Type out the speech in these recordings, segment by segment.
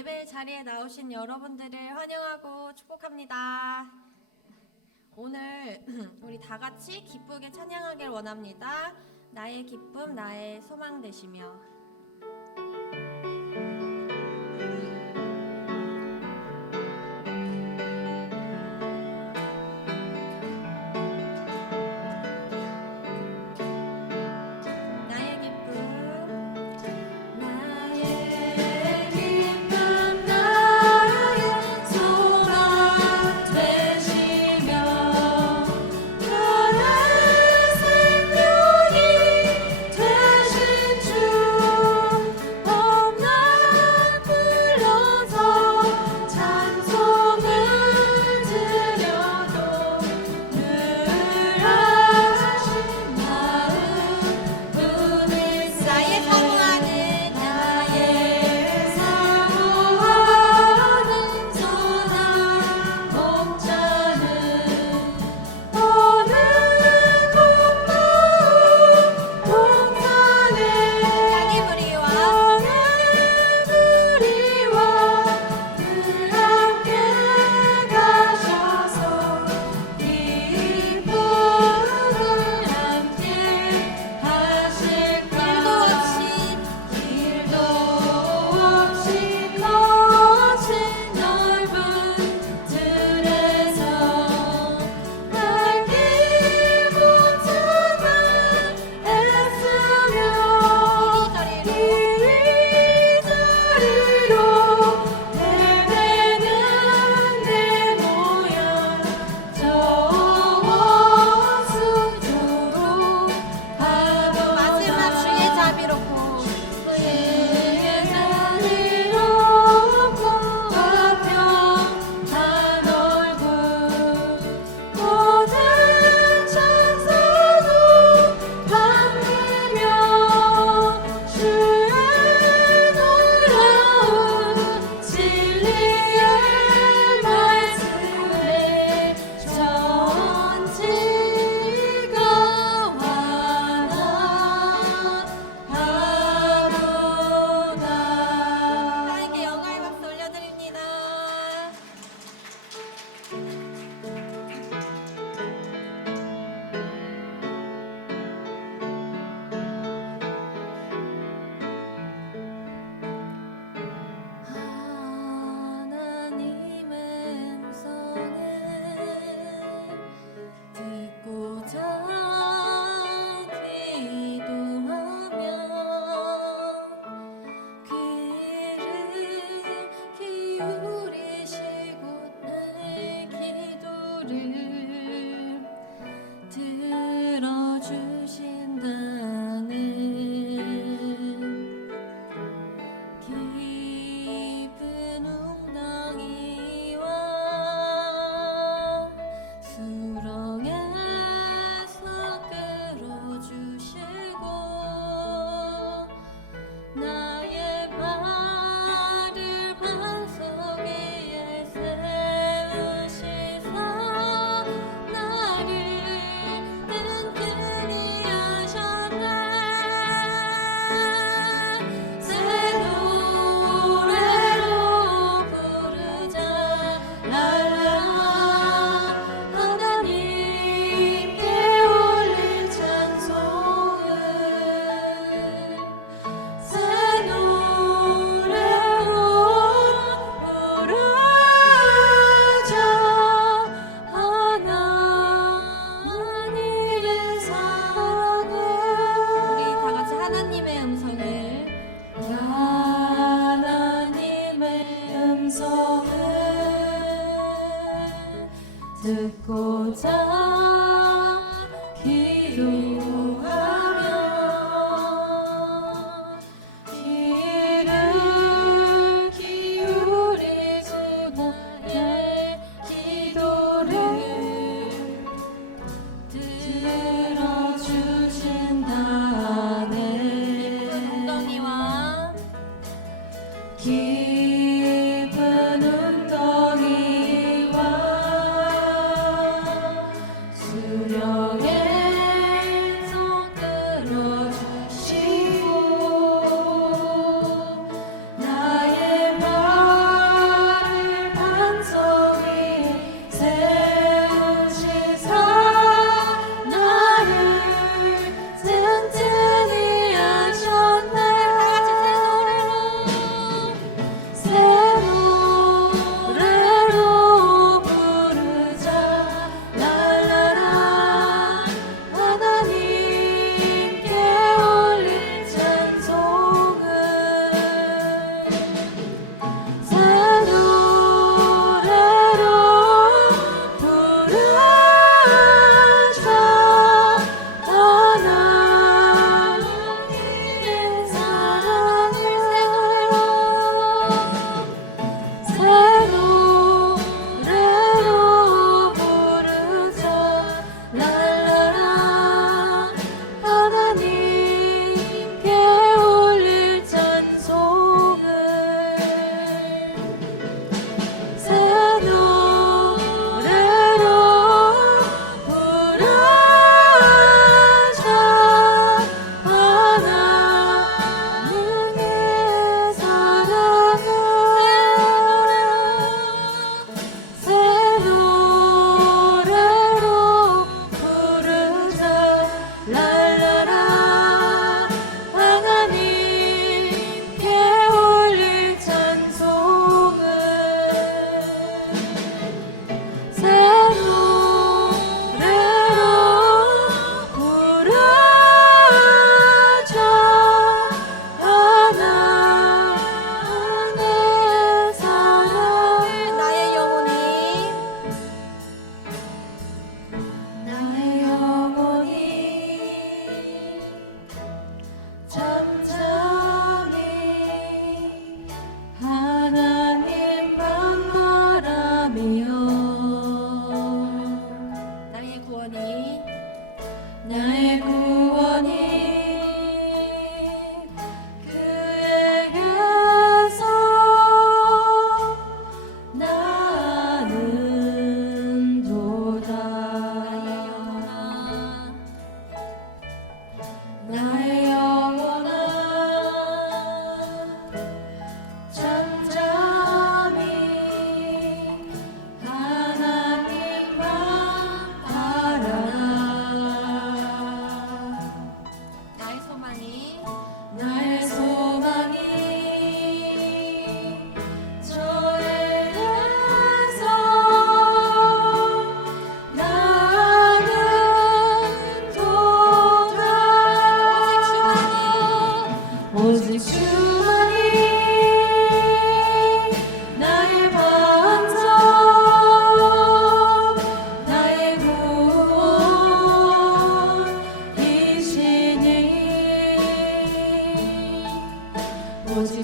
예배 자리에 나오신 여러분들을 환영하고 축복합니다. 오늘 우리 다 같이 기쁘게 찬양하길 원합니다. 나의 기쁨, 나의 소망 되시며. 주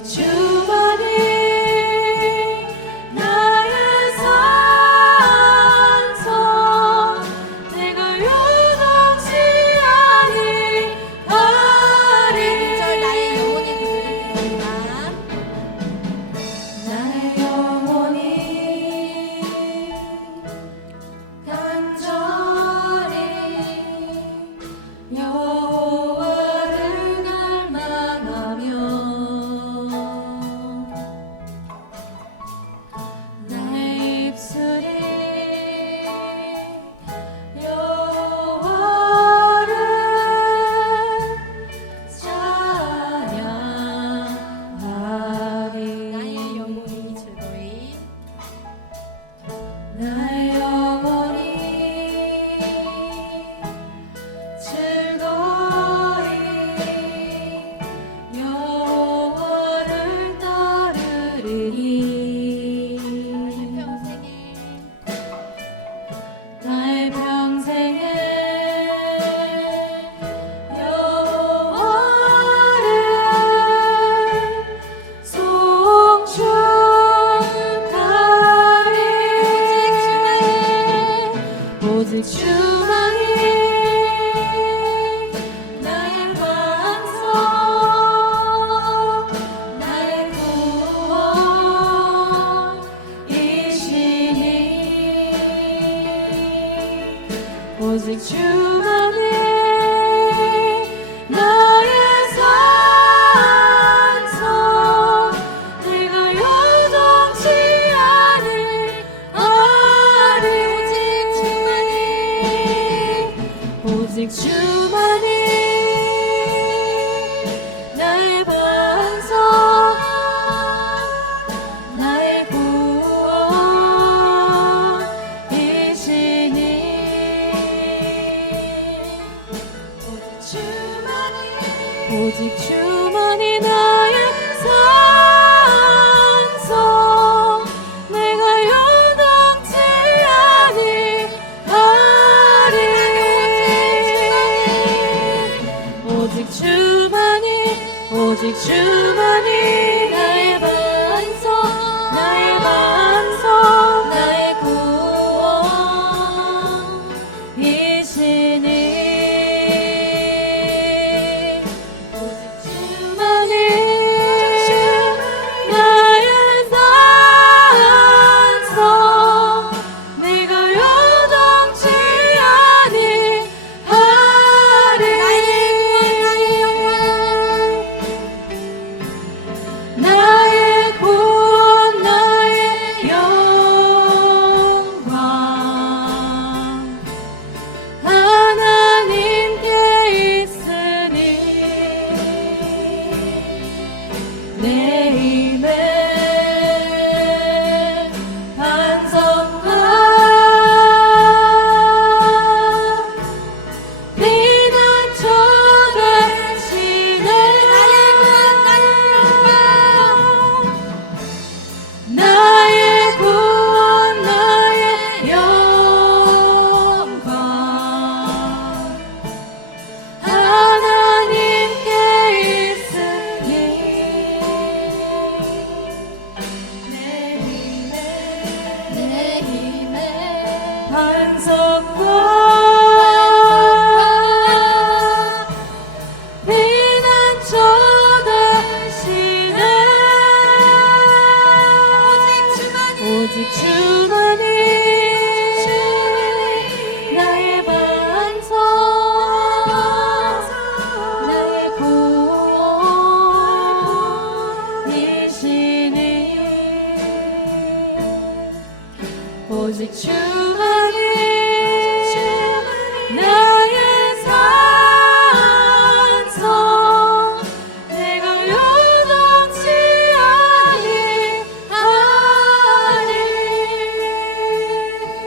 주만이 나의 산소 내가 요동치 아니하리. 1절 나의 영혼이 부르짖는다. 나의 영혼이 간절히 여호와를 갈망하며 나의 입술이 여호와를 찬양하리. 나의 영혼이 즐거이 나의 영혼이 즐거이 여호와를 따르리니. 나의 평생에 여호와를 송축하리. 오직 주만이 나의 반석 나의 구원이시니. 오직 주만이 나의 산소 내가 요동치 아니하리. 오직 주만이 나의 반석 나의 구원이시니. 오직 주만이 나의 산소 내가 요동치 아니하리. 오직 주만이 오직 주만이 나의 반석 나의 반석 나의 구원이시니. 오직 주만이 나의 산소 내가 요동치 아니하리. 나의 구원 나의 영광 하나님께 있으니. 내 힘의 반석과 피난처 되시네. 나의 구원 나의 영광 하나님께 있으니. 내 힘의 반석과 피난처 되시네. 오직 주만이 나의 반석 나의 구원이시니. 오직 주만이 나의 산소 내가 요동치 아니하리.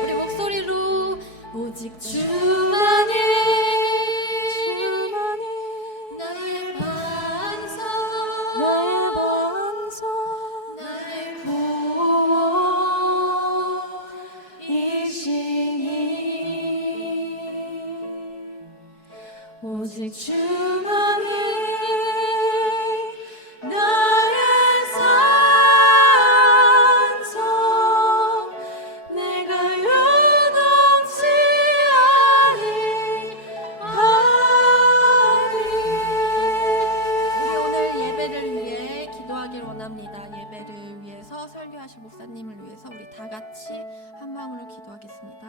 우리 목소리로 오직 주만이 나의 반석 나의 구원 이 원합니다. 예배를 위해서, 설교하실 목사님을 위해서 우리 다 같이 한 마음으로 기도하겠습니다.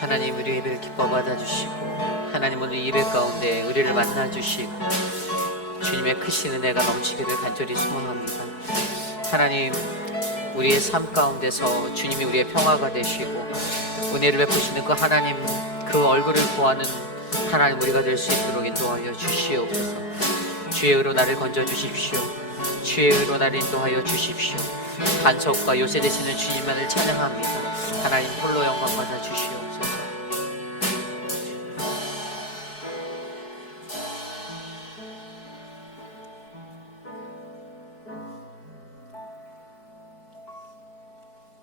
하나님, 우리 예배를 기뻐 받아주시고, 하나님 오늘 예배 가운데 우리를 만나주시고 주님의 크신 은혜가 넘치기를 간절히 소망합니다. 하나님, 우리의 삶 가운데서 주님이 우리의 평화가 되시고 은혜를 베푸시는 그 하나님, 그 얼굴을 보아하는 하나님 우리가 될 수 있도록 인도하여 주시옵소서. 주의 의로 나를 건져주십시오. 주의 의로 나를 인도하여 주십시오. 반석과 요새 되시는 주님만을 찬양합니다. 하나님 홀로 영광 받아 주시옵소서.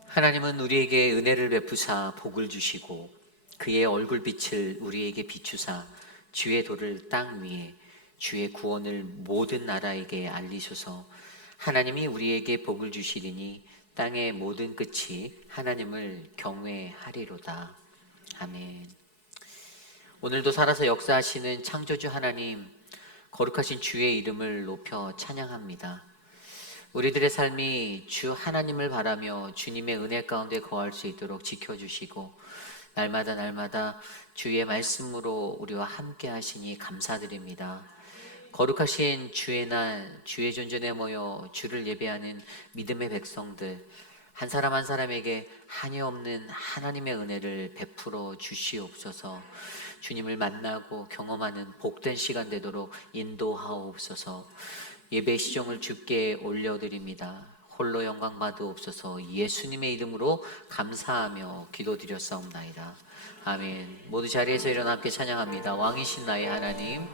하나님은 우리에게 은혜를 베푸사 복을 주시고 그의 얼굴빛을 우리에게 비추사 주의 도를 땅 위에, 주의 구원을 모든 나라에게 알리소서. 하나님이 우리에게 복을 주시리니 땅의 모든 끝이 하나님을 경외하리로다. 아멘. 오늘도 살아서 역사하시는 창조주 하나님, 거룩하신 주의 이름을 높여 찬양합니다. 우리들의 삶이 주 하나님을 바라며 주님의 은혜 가운데 거할 수 있도록 지켜주시고 날마다 주의 말씀으로 우리와 함께 하시니 감사드립니다. 거룩하신 주의 날, 주의 존전에 모여 주를 예배하는 믿음의 백성들, 한 사람 한 사람에게 한이 없는 하나님의 은혜를 베풀어 주시옵소서. 주님을 만나고 경험하는 복된 시간 되도록 인도하옵소서. 예배 시종을 주께 올려드립니다. 홀로 영광 받으옵소서. 예수님의 이름으로 감사하며 기도드렸사옵나이다. 아멘. 모두 자리에서 일어나 함께 찬양합니다. 왕이신 나의 하나님.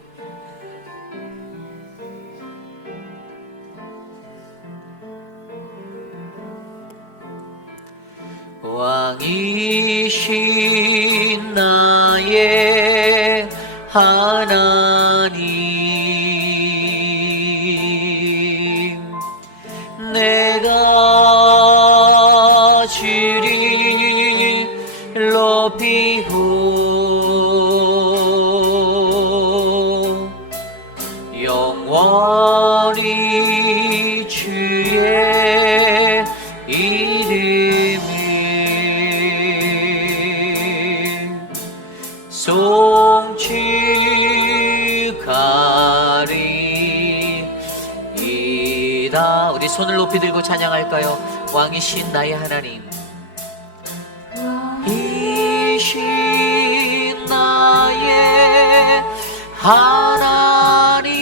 왕이신 나의 하나님, 내가 주를 높이고 영원히 주의 이름을 송축하리이다. 우리 손을 높이 들고 찬양할까요? 왕이신 나의 하나님, 왕이신 나의 하나님,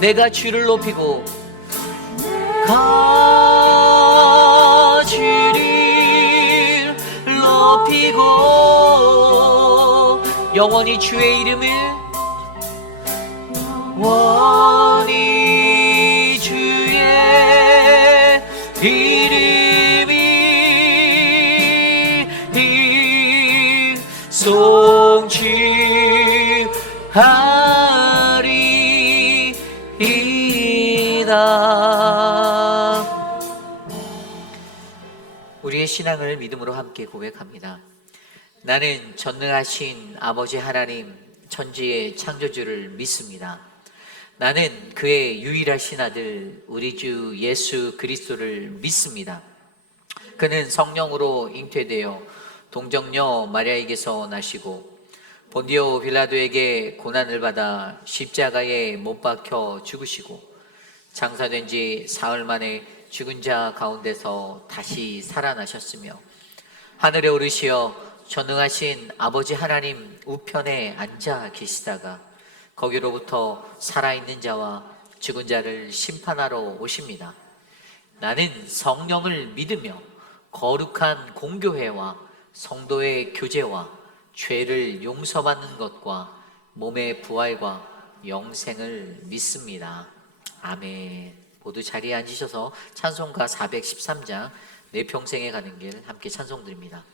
내가 주를 높이고 주를 높이고 영원히 주의 이름을, 영원히 주의 이름이 송축하리이다. 우리의 신앙을 믿음으로 함께 고백합니다. 나는 전능하신 아버지 하나님, 천지의 창조주를 믿습니다. 나는 그의 유일하신 아들 우리 주 예수 그리스도를 믿습니다. 그는 성령으로 잉태되어 동정녀 마리아에게서 나시고 본디오 빌라도에게 고난을 받아 십자가에 못 박혀 죽으시고 장사된 지 사흘 만에 죽은 자 가운데서 다시 살아나셨으며 하늘에 오르시어 전능하신 아버지 하나님 우편에 앉아 계시다가 거기로부터 살아있는 자와 죽은 자를 심판하러 오십니다. 나는 성령을 믿으며 거룩한 공교회와 성도의 교제와 죄를 용서받는 것과 몸의 부활과 영생을 믿습니다. 아멘. 모두 자리에 앉으셔서 찬송가 413장 내 평생에 가는 길 함께 찬송드립니다.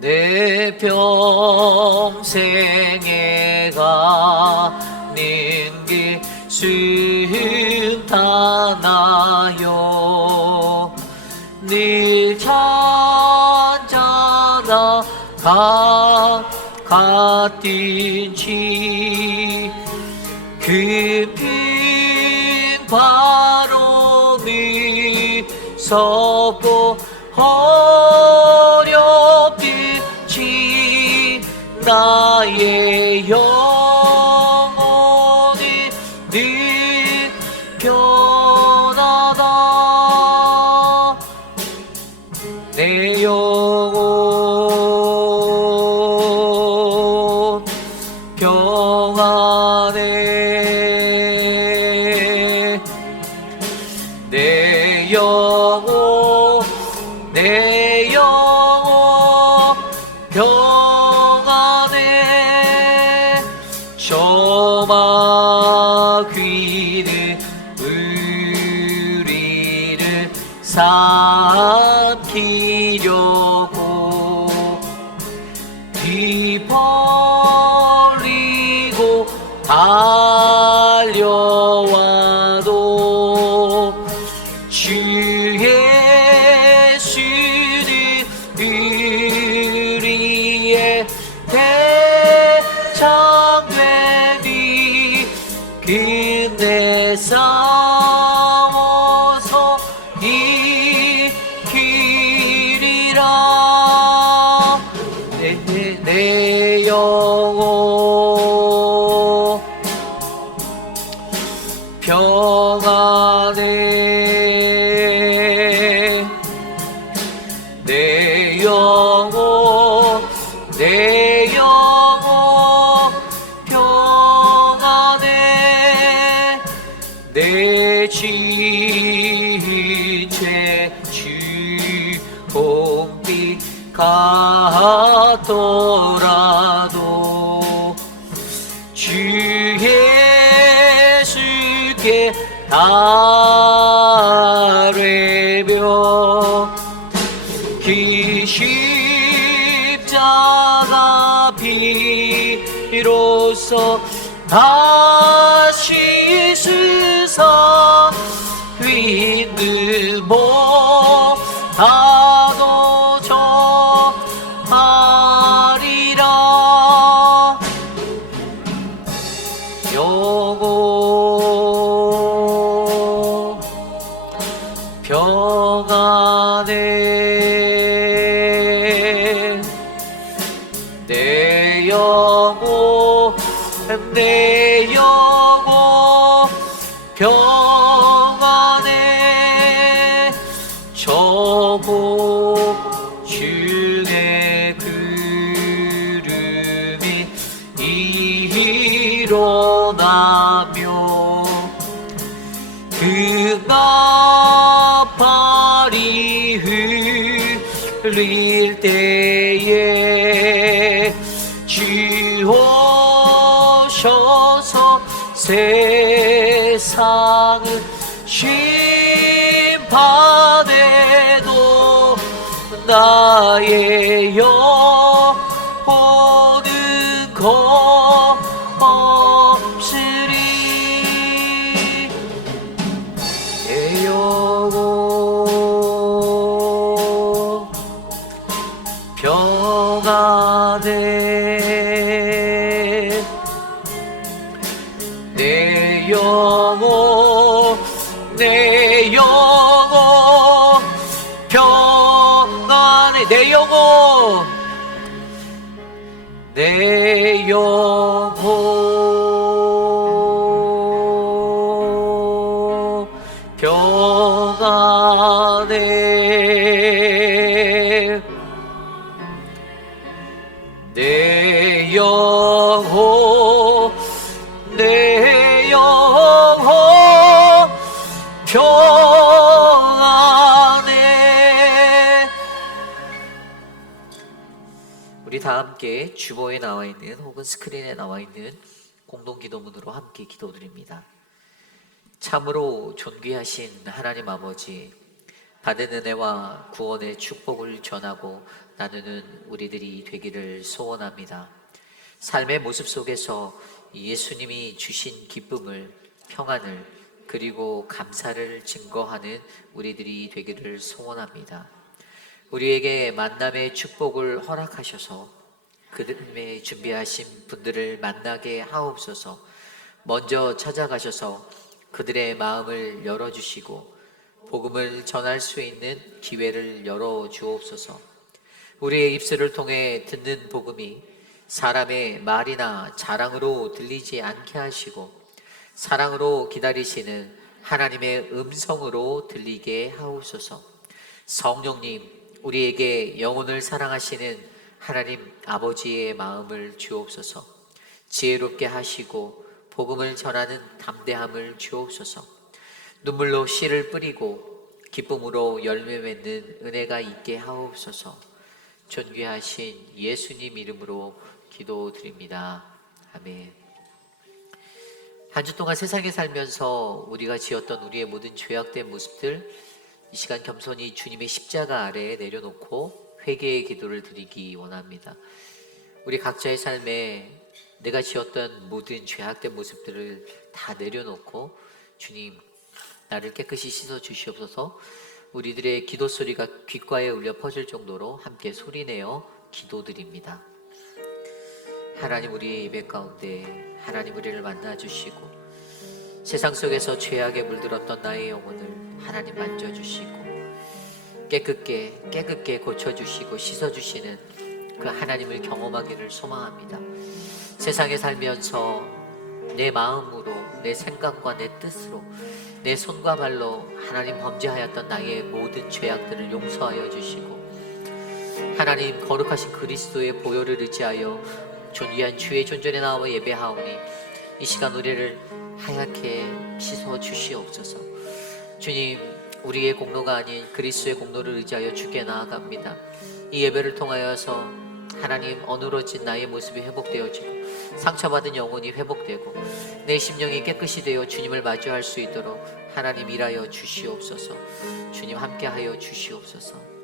내 평생에 가는 길 순탄하여 늘 찾아나 같은지 깊은 바람이 섞고 어렵듯이 나의 영혼이 늘 변하다. 내 영혼 평안해. 내 영혼 평안해. 저마귀는 우리를 삼키려고 뒤 벌리고 달려와도 주 예수는 우리의 대장되니 끝내 싸워서 이기리라. 내 영혼 평안해. 내 영혼 평안해. 내 지체 주홍빛 같더라도 주 예수께 아뢰며 그 십자가 피로써 다시 쓰사 믿음 못하도 정하리라. 영혼 평안해. 내 영혼 평안해. 저복 중에 구름이 일어나며 그 나팔이 흘릴 때에 주 오셔서 세상을 심판해도 나의 영혼은 없으리. 내 영혼 평안해. 내 영혼 평안해. 내 영혼 평안해. 내 영혼 평안해. 우리 다 함께 주보에 나와 있는 혹은 스크린에 나와 있는 공동 기도문으로 함께 기도드립니다. 참으로 존귀하신 하나님 아버지, 받은 은혜와 구원의 축복을 전하고 나누는 우리들이 되기를 소원합니다. 삶의 모습 속에서 예수님이 주신 기쁨을, 평안을, 그리고 감사를 증거하는 우리들이 되기를 소원합니다. 우리에게 만남의 축복을 허락하셔서 그들의 준비하신 분들을 만나게 하옵소서. 먼저 찾아가셔서 그들의 마음을 열어주시고 복음을 전할 수 있는 기회를 열어주옵소서. 우리의 입술을 통해 듣는 복음이 사람의 말이나 자랑으로 들리지 않게 하시고 사랑으로 기다리시는 하나님의 음성으로 들리게 하옵소서. 성령님, 우리에게 영혼을 사랑하시는 하나님 아버지의 마음을 주옵소서. 지혜롭게 하시고 복음을 전하는 담대함을 주옵소서. 눈물로 씨를 뿌리고 기쁨으로 열매 맺는 은혜가 있게 하옵소서. 존귀하신 예수님 이름으로 기도드립니다. 아멘. 한 주 동안 세상에 살면서 우리가 지었던 우리의 모든 죄악된 모습들, 이 시간 겸손히 주님의 십자가 아래에 내려놓고 회개의 기도를 드리기 원합니다. 우리 각자의 삶에 내가 지었던 모든 죄악된 모습들을 다 내려놓고 주님, 나를 깨끗이 씻어 주시옵소서. 우리들의 기도 소리가 귓가에 울려 퍼질 정도로 함께 소리내어 기도드립니다. 하나님, 우리의 예배 가운데 하나님 우리를 만나 주시고 세상 속에서 죄악에 물들었던 나의 영혼을 하나님 만져주시고 깨끗게 고쳐주시고 씻어주시는 그 하나님을 경험하기를 소망합니다. 세상에 살면서 내 마음으로, 내 생각과 내 뜻으로, 내 손과 발로 하나님 범죄하였던 나의 모든 죄악들을 용서하여 주시고 하나님 거룩하신 그리스도의 보혈을 의지하여 존귀한 주의 존전에 나와 예배하오니 이 시간 우리를 하얗게 씻어 주시옵소서. 주님, 우리의 공로가 아닌 그리스도의 공로를 의지하여 주께 나아갑니다. 이 예배를 통하여서 하나님 어누러진 나의 모습이 회복되어지고 상처받은 영혼이 회복되고 내 심령이 깨끗이 되어 주님을 마주할 수 있도록 하나님 일하여 주시옵소서. 주님 함께하여 주시옵소서.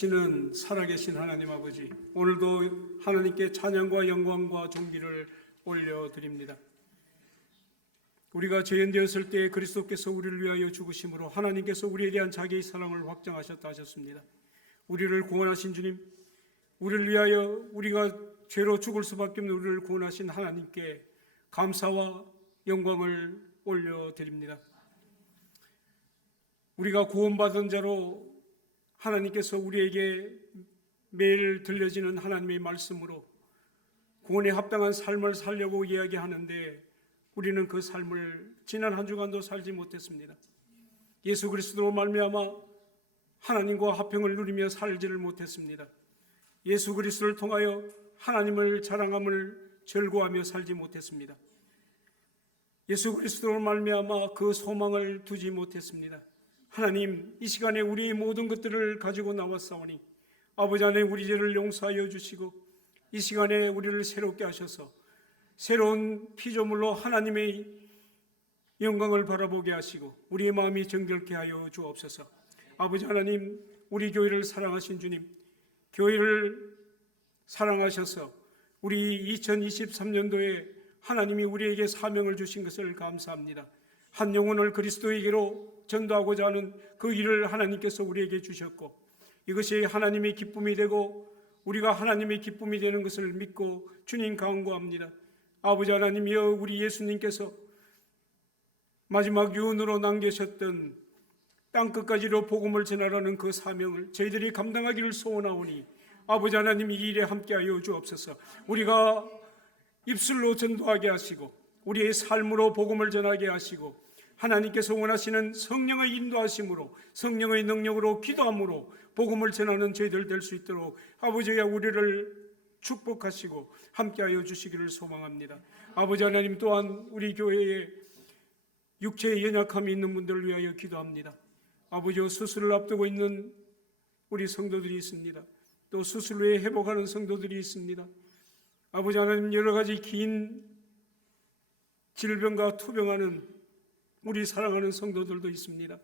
신은 살아계신 하나님 아버지, 오늘도 하나님께 찬양과 영광과 존귀를 올려드립니다. 우리가 죄인 되었을 때 그리스도께서 우리를 위하여 죽으심으로 하나님께서 우리에 대한 자기의 사랑을 확정하셨다 하셨습니다. 우리를 구원하신 주님, 우리를 위하여 우리가 죄로 죽을 수밖에 없는 우리를 구원하신 하나님께 감사와 영광을 올려드립니다. 우리가 구원받은 자로 하나님께서 우리에게 매일 들려지는 하나님의 말씀으로 구원에 합당한 삶을 살려고 이야기하는데 우리는 그 삶을 지난 한 주간도 살지 못했습니다. 예수 그리스도로 말미암아 하나님과 화평을 누리며 살지를 못했습니다. 예수 그리스도를 통하여 하나님을 자랑함을 절구하며 살지 못했습니다. 예수 그리스도로 말미암아 그 소망을 두지 못했습니다. 하나님, 이 시간에 우리의 모든 것들을 가지고 나왔사오니 아버지 하나님, 우리 죄를 용서하여 주시고 이 시간에 우리를 새롭게 하셔서 새로운 피조물로 하나님의 영광을 바라보게 하시고 우리의 마음이 정결케 하여 주옵소서. 아버지 하나님, 우리 교회를 사랑하신 주님, 교회를 사랑하셔서 우리 2023년도에 하나님이 우리에게 사명을 주신 것을 감사합니다. 한 영혼을 그리스도에게로 전도하고자 하는 그 일을 하나님께서 우리에게 주셨고 이것이 하나님의 기쁨이 되고 우리가 하나님의 기쁨이 되는 것을 믿고 주님 간구합니다. 아버지 하나님이여, 우리 예수님께서 마지막 유언으로 남기셨던 땅끝까지로 복음을 전하라는 그 사명을 저희들이 감당하기를 소원하오니 아버지 하나님, 이 일에 함께하여 주옵소서. 우리가 입술로 전도하게 하시고 우리의 삶으로 복음을 전하게 하시고 하나님께서 원하시는 성령의 인도하심으로 성령의 능력으로 기도함으로 복음을 전하는 저희들 될 수 있도록 아버지가 우리를 축복하시고 함께하여 주시기를 소망합니다. 아버지 하나님, 또한 우리 교회에 육체의 연약함이 있는 분들을 위하여 기도합니다. 아버지여, 수술을 앞두고 있는 우리 성도들이 있습니다. 또 수술 후에 회복하는 성도들이 있습니다. 아버지 하나님, 여러 가지 긴 질병과 투병하는 우리 사랑하는 성도들도 있습니다.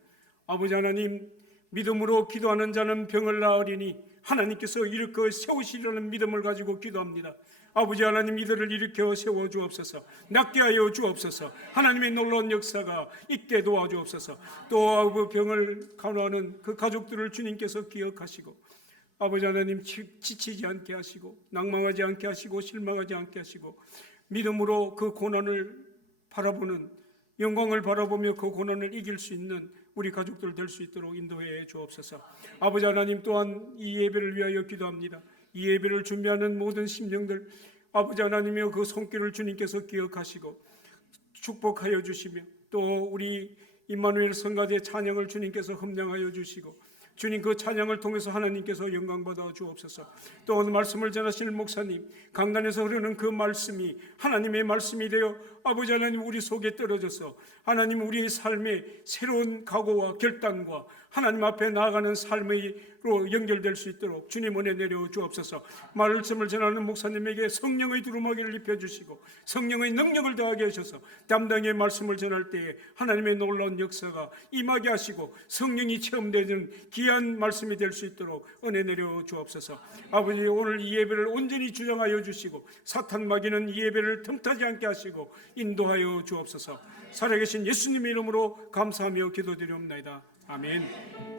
아버지 하나님, 믿음으로 기도하는 자는 병을 나으리니 하나님께서 일으켜 세우시려는 믿음을 가지고 기도합니다. 아버지 하나님, 이들을 일으켜 세워 주옵소서. 낫게 하여 주옵소서. 하나님의 놀라운 역사가 있게 도와주옵소서. 또 그 병을 간호하는 그 가족들을 주님께서 기억하시고 아버지 하나님, 지치지 않게 하시고 낭망하지 않게 하시고 실망하지 않게 하시고 믿음으로 그 고난을 바라보는, 영광을 바라보며 그 고난을 이길 수 있는 우리 가족들 될 수 있도록 인도해 주옵소서. 아버지 하나님, 또한 이 예배를 위하여 기도합니다. 이 예배를 준비하는 모든 심령들, 아버지 하나님의 그 손길을 주님께서 기억하시고 축복하여 주시며, 또 우리 임마누엘 성가대 찬양을 주님께서 흠량하여 주시고, 주님 그 찬양을 통해서 하나님께서 영광 받아 주옵소서. 또 오늘 말씀을 전하실 목사님, 강단에서 흐르는 그 말씀이 하나님의 말씀이 되어 아버지 하나님 우리 속에 떨어져서 하나님 우리의 삶의 새로운 각오와 결단과 하나님 앞에 나아가는 삶으로 연결될 수 있도록 주님 은혜 내려 주옵소서. 말씀을 전하는 목사님에게 성령의 두루마기를 입혀주시고 성령의 능력을 더하게 하셔서 담당의 말씀을 전할 때에 하나님의 놀라운 역사가 임하게 하시고 성령이 체험되는 귀한 말씀이 될 수 있도록 은혜 내려 주옵소서. 아버지, 오늘 이 예배를 온전히 주장하여 주시고 사탄 마귀는 이 예배를 틈타지 않게 하시고 인도하여 주옵소서. 살아계신 예수님의 이름으로 감사하며 기도드리옵나이다. 아멘.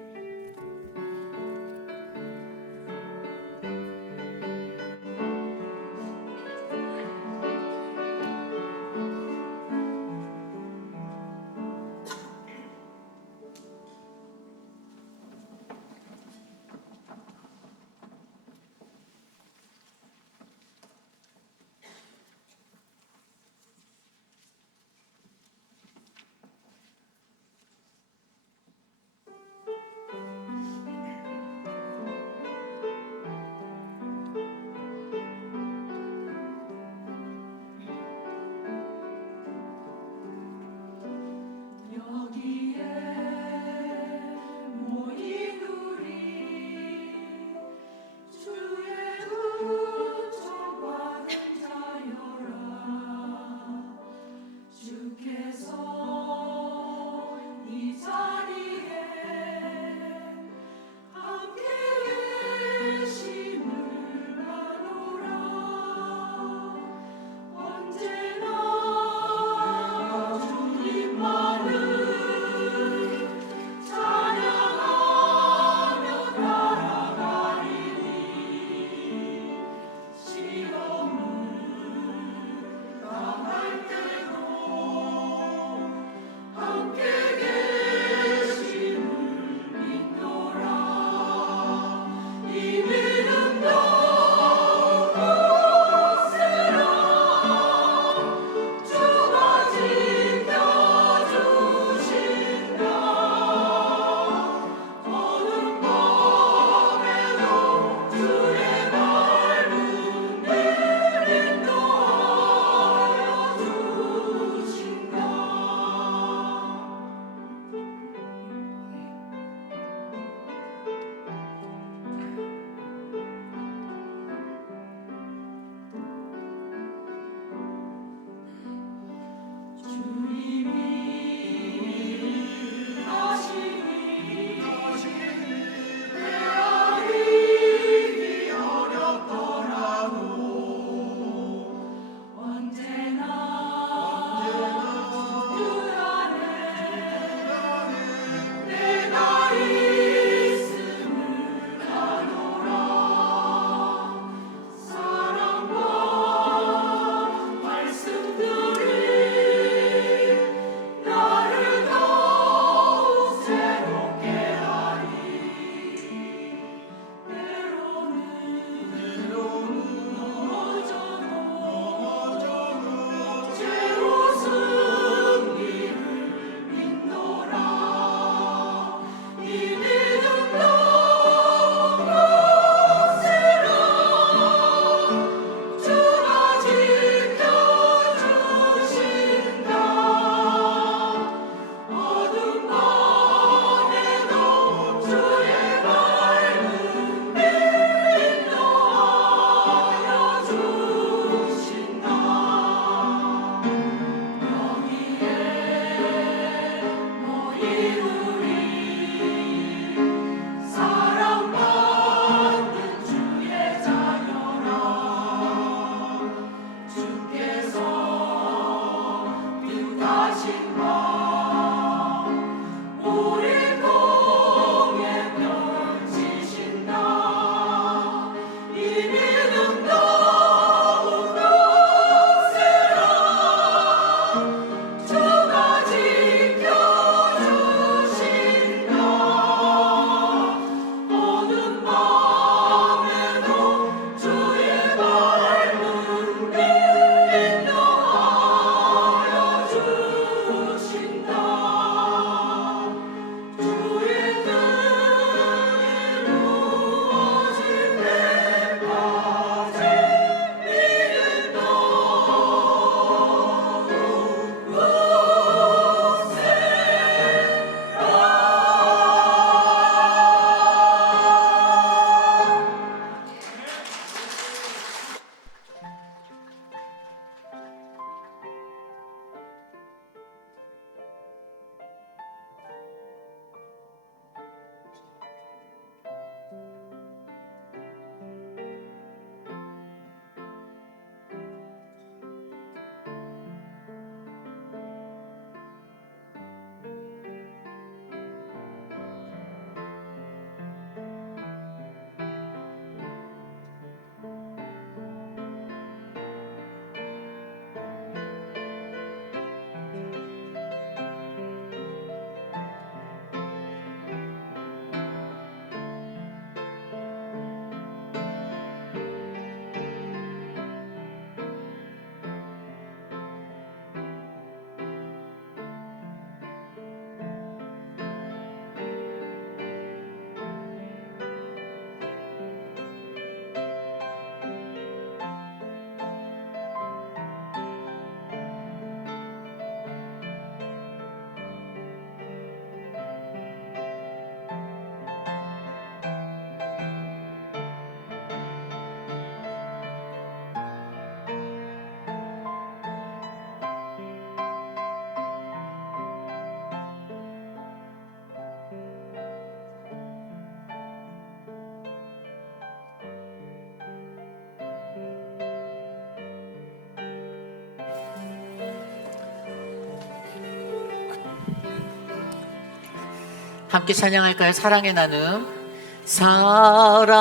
함께 찬양할까요? 사랑의 나눔. 사랑의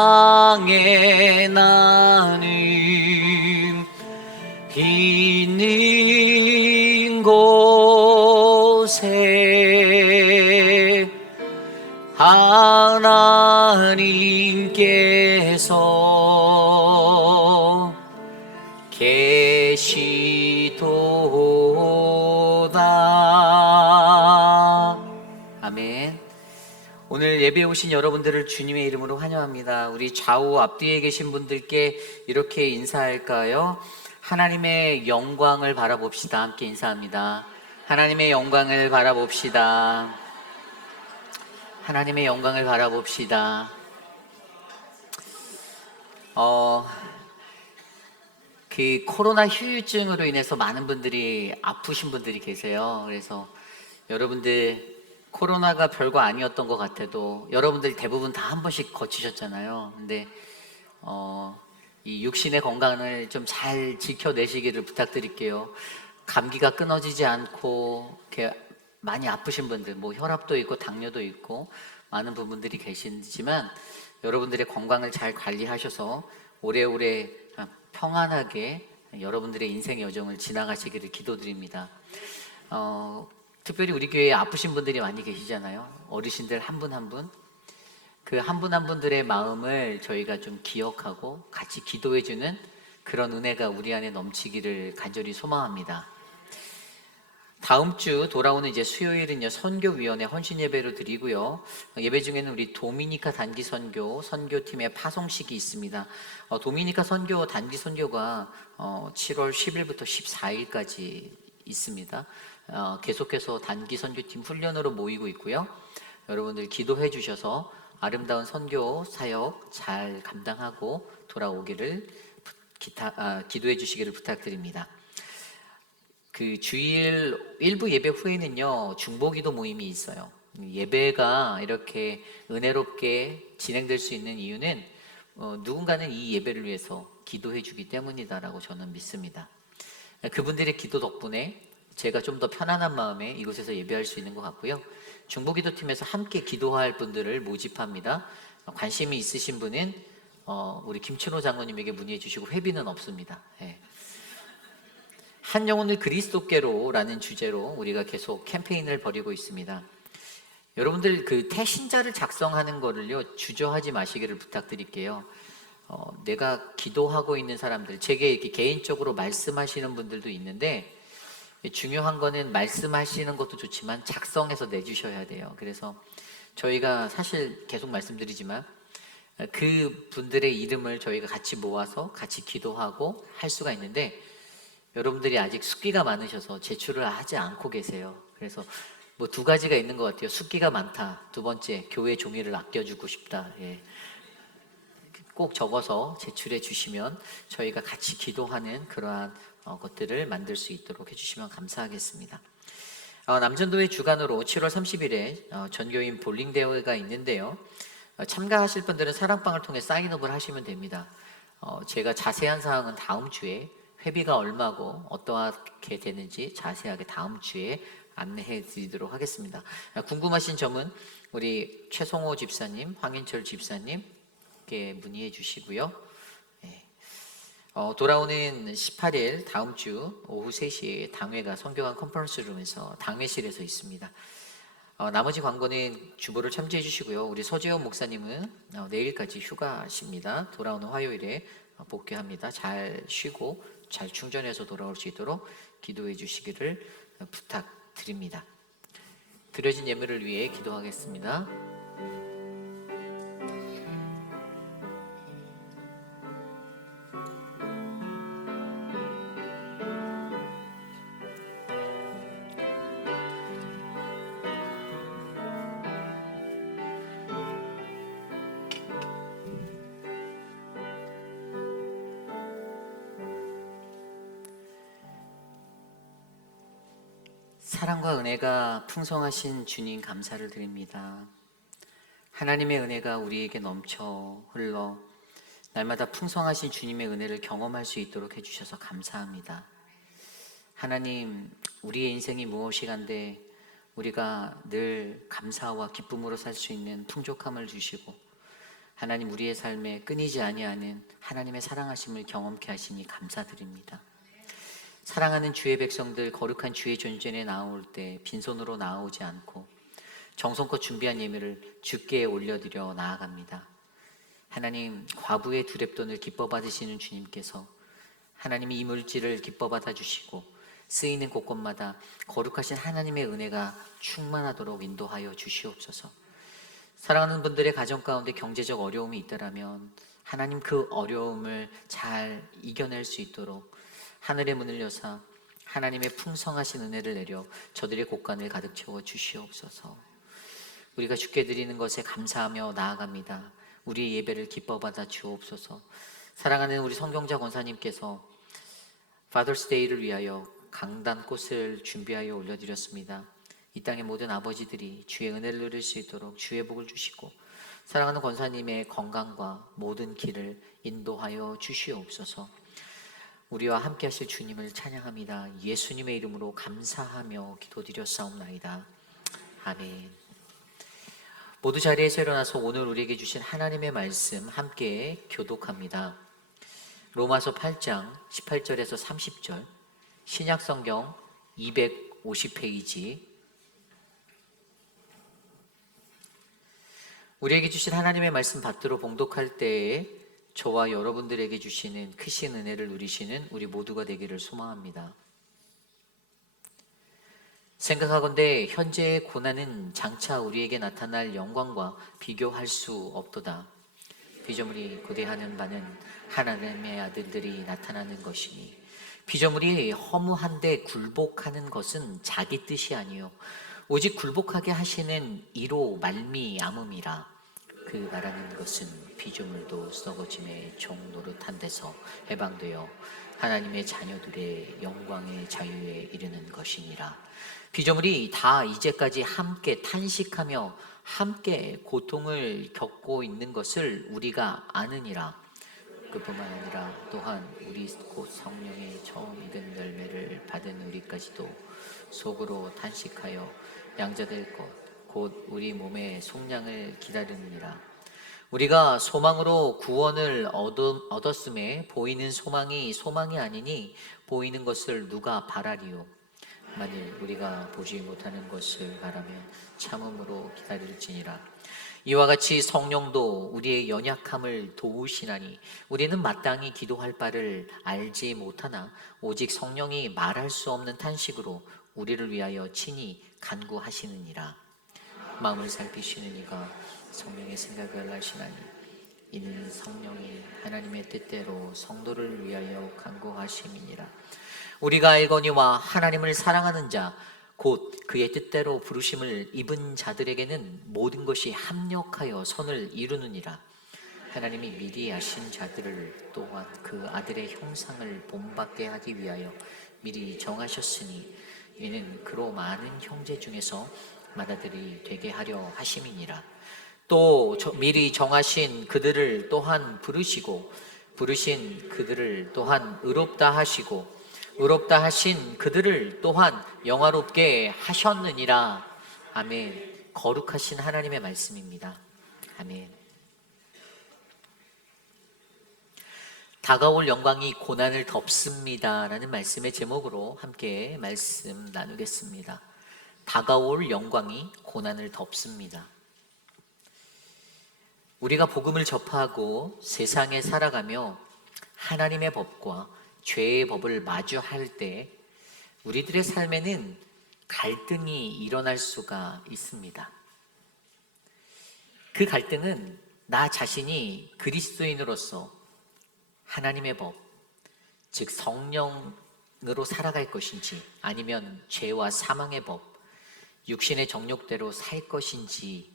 나눔 있는 곳에 하나님께서 계시도다. 아멘. 오늘 예배에 오신 여러분들을 주님의 이름으로 환영합니다. 우리 좌우 앞뒤에 계신 분들께 이렇게 인사할까요? 하나님의 영광을 바라봅시다. 함께 인사합니다. 하나님의 영광을 바라봅시다. 하나님의 영광을 바라봅시다. 그 코로나 후유증으로 인해서 많은 분들이 아프신 분들이 계세요. 그래서 여러분들 코로나가 별거 아니었던 것 같아도 여러분들 대부분 다 한 번씩 거치셨잖아요. 근데 이 육신의 건강을 좀 잘 지켜내시기를 부탁드릴게요. 감기가 끊어지지 않고 이렇게 많이 아프신 분들, 뭐 혈압도 있고 당뇨도 있고 많은 부분들이 계시지만 여러분들의 건강을 잘 관리하셔서 오래오래 평안하게 여러분들의 인생 여정을 지나가시기를 기도드립니다. 특별히 우리 교회에 아프신 분들이 많이 계시잖아요. 어르신들 한 분 한 분. 그 한 분 한 분들의 마음을 저희가 좀 기억하고 같이 기도해주는 그런 은혜가 우리 안에 넘치기를 간절히 소망합니다. 다음 주 돌아오는 이제 수요일은요, 선교위원회 헌신 예배로 드리고요. 예배 중에는 우리 도미니카 단기 선교팀의 파송식이 있습니다. 도미니카 선교 단기 선교가 7월 10일부터 14일까지 있습니다. 계속해서 단기 선교팀 훈련으로 모이고 있고요. 여러분들 기도해 주셔서 아름다운 선교 사역 잘 감당하고 돌아오기를 기도해 주시기를 부탁드립니다. 그 주일 일부 예배 후에는요, 중보기도 모임이 있어요. 예배가 이렇게 은혜롭게 진행될 수 있는 이유는 누군가는 이 예배를 위해서 기도해 주기 때문이다라고 저는 믿습니다. 그분들의 기도 덕분에 제가 좀 더 편안한 마음에 이곳에서 예배할 수 있는 것 같고요. 중보기도팀에서 함께 기도할 분들을 모집합니다. 관심이 있으신 분은 우리 김춘호 장로님에게 문의해 주시고 회비는 없습니다. 예. 한 영혼을 그리스도께로라는 주제로 우리가 계속 캠페인을 벌이고 있습니다. 여러분들 그 태신자를 작성하는 거를요, 주저하지 마시기를 부탁드릴게요. 내가 기도하고 있는 사람들, 제게 이렇게 개인적으로 말씀하시는 분들도 있는데 중요한 거는 말씀하시는 것도 좋지만 작성해서 내주셔야 돼요. 그래서 저희가 사실 계속 말씀드리지만 그 분들의 이름을 저희가 같이 모아서 같이 기도하고 할 수가 있는데 여러분들이 아직 숙기가 많으셔서 제출을 하지 않고 계세요. 그래서 뭐 두 가지가 있는 것 같아요. 숙기가 많다. 두 번째, 교회 종이를 아껴주고 싶다. 예. 꼭 적어서 제출해 주시면 저희가 같이 기도하는 그러한 것들을 만들 수 있도록 해주시면 감사하겠습니다. 남전도회 주관으로 7월 30일에 전교인 볼링 대회가 있는데요. 참가하실 분들은 사랑방을 통해 사인업을 하시면 됩니다. 제가 자세한 사항은 다음 주에 회비가 얼마고 어떻게 되는지 자세하게 다음 주에 안내해 드리도록 하겠습니다. 궁금하신 점은 우리 최성호 집사님, 황인철 집사님께 문의해 주시고요. 돌아오는 18일 다음 주 오후 3시에 당회가 성교관 컨퍼런스룸에서 당회실에서 있습니다. 나머지 광고는 주보를 참조해 주시고요. 우리 서재원 목사님은 내일까지 휴가십니다. 돌아오는 화요일에 복귀합니다. 잘 쉬고 잘 충전해서 돌아올 수 있도록 기도해 주시기를 부탁드립니다. 드려진 예물을 위해 기도하겠습니다. 사랑과 은혜가 풍성하신 주님 감사를 드립니다. 하나님의 은혜가 우리에게 넘쳐 흘러 날마다 풍성하신 주님의 은혜를 경험할 수 있도록 해주셔서 감사합니다. 하나님, 우리의 인생이 무엇이간데 우리가 늘 감사와 기쁨으로 살 수 있는 풍족함을 주시고 하나님 우리의 삶에 끊이지 아니하는 하나님의 사랑하심을 경험케 하시니 감사드립니다. 사랑하는 주의 백성들 거룩한 주의 존전에 나올 때 빈손으로 나오지 않고 정성껏 준비한 예물을 주께 올려드려 나아갑니다. 하나님 과부의 두렙돈을 기뻐 받으시는 주님께서 하나님이 이 물질을 기뻐 받아 주시고 쓰이는 곳곳마다 거룩하신 하나님의 은혜가 충만하도록 인도하여 주시옵소서. 사랑하는 분들의 가정 가운데 경제적 어려움이 있다라면 하나님 그 어려움을 잘 이겨낼 수 있도록 하늘의 문을 여사 하나님의 풍성하신 은혜를 내려 저들의 곳간을 가득 채워 주시옵소서. 우리가 주께 드리는 것에 감사하며 나아갑니다. 우리의 예배를 기뻐 받아 주옵소서. 사랑하는 우리 성경자 권사님께서 Father's Day를 위하여 강단꽃을 준비하여 올려드렸습니다. 이 땅의 모든 아버지들이 주의 은혜를 누릴 수 있도록 주의 복을 주시고 사랑하는 권사님의 건강과 모든 길을 인도하여 주시옵소서. 우리와 함께 하실 주님을 찬양합니다. 예수님의 이름으로 감사하며 기도드렸사옵나이다. 아멘. 모두 자리에서 일어나서 오늘 우리에게 주신 하나님의 말씀 함께 교독합니다. 로마서 8장 18절에서 30절, 신약성경 250페이지. 우리에게 주신 하나님의 말씀 받들어 봉독할 때에 저와 여러분들에게 주시는 크신 은혜를 누리시는 우리 모두가 되기를 소망합니다. 생각하건대 현재의 고난은 장차 우리에게 나타날 영광과 비교할 수 없도다. 피조물이 고대하는 바는 하나님의 아들들이 나타나는 것이니 피조물이 허무한데 굴복하는 것은 자기 뜻이 아니요 오직 굴복하게 하시는 이로 말미암음이라. 그 말하는 것은 피조물도 썩어짐의 종 노릇한 데서 해방되어 하나님의 자녀들의 영광의 자유에 이르는 것이니라. 피조물이 다 이제까지 함께 탄식하며 함께 고통을 겪고 있는 것을 우리가 아느니라. 그뿐만 아니라 또한 우리 곧 성령의 처음 익은 열매를 받은 우리까지도 속으로 탄식하여 양자될 것 곧 우리 몸의 속량을 기다리느니라. 우리가 소망으로 구원을 얻었음에 보이는 소망이 소망이 아니니 보이는 것을 누가 바라리요. 만일 우리가 보지 못하는 것을 바라면 참음으로 기다릴지니라. 이와 같이 성령도 우리의 연약함을 도우시나니 우리는 마땅히 기도할 바를 알지 못하나 오직 성령이 말할 수 없는 탄식으로 우리를 위하여 친히 간구하시느니라. 마음을 살피시는 이가 성령의 생각을 하시나니 이는 성령이 하나님의 뜻대로 성도를 위하여 간구하심이니라. 우리가 알거니와 하나님을 사랑하는 자 곧 그의 뜻대로 부르심을 입은 자들에게는 모든 것이 합력하여 선을 이루느니라. 하나님이 미리 아신 자들을 또한 그 아들의 형상을 본받게 하기 위하여 미리 정하셨으니 이는 그로 많은 형제 중에서 맏아들이 되게 하려 하심이니라. 또 미리 정하신 그들을 또한 부르시고 부르신 그들을 또한 의롭다 하시고 의롭다 하신 그들을 또한 영화롭게 하셨느니라. 아멘. 거룩하신 하나님의 말씀입니다. 아멘. 다가올 영광이 고난을 덮습니다 라는 말씀의 제목으로 함께 말씀 나누겠습니다. 다가올 영광이 고난을 덮습니다. 우리가 복음을 접하고 세상에 살아가며 하나님의 법과 죄의 법을 마주할 때 우리들의 삶에는 갈등이 일어날 수가 있습니다. 그 갈등은 나 자신이 그리스도인으로서 하나님의 법, 즉 성령으로 살아갈 것인지 아니면 죄와 사망의 법, 육신의 정욕대로 살 것인지에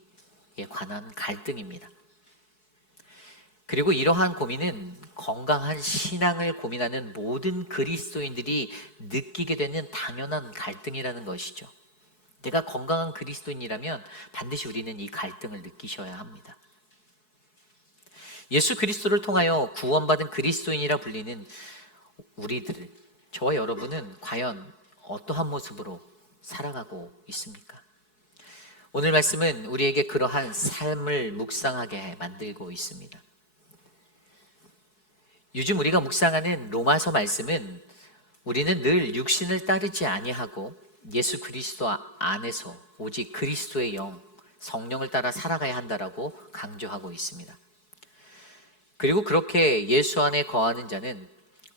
관한 갈등입니다. 그리고 이러한 고민은 건강한 신앙을 고민하는 모든 그리스도인들이 느끼게 되는 당연한 갈등이라는 것이죠. 내가 건강한 그리스도인이라면 반드시 우리는 이 갈등을 느끼셔야 합니다. 예수 그리스도를 통하여 구원받은 그리스도인이라 불리는 우리들, 저와 여러분은 과연 어떠한 모습으로 살아가고 있습니까? 오늘 말씀은 우리에게 그러한 삶을 묵상하게 만들고 있습니다. 요즘 우리가 묵상하는 로마서 말씀은 우리는 늘 육신을 따르지 아니하고 예수 그리스도 안에서 오직 그리스도의 영, 성령을 따라 살아가야 한다라고 강조하고 있습니다. 그리고 그렇게 예수 안에 거하는 자는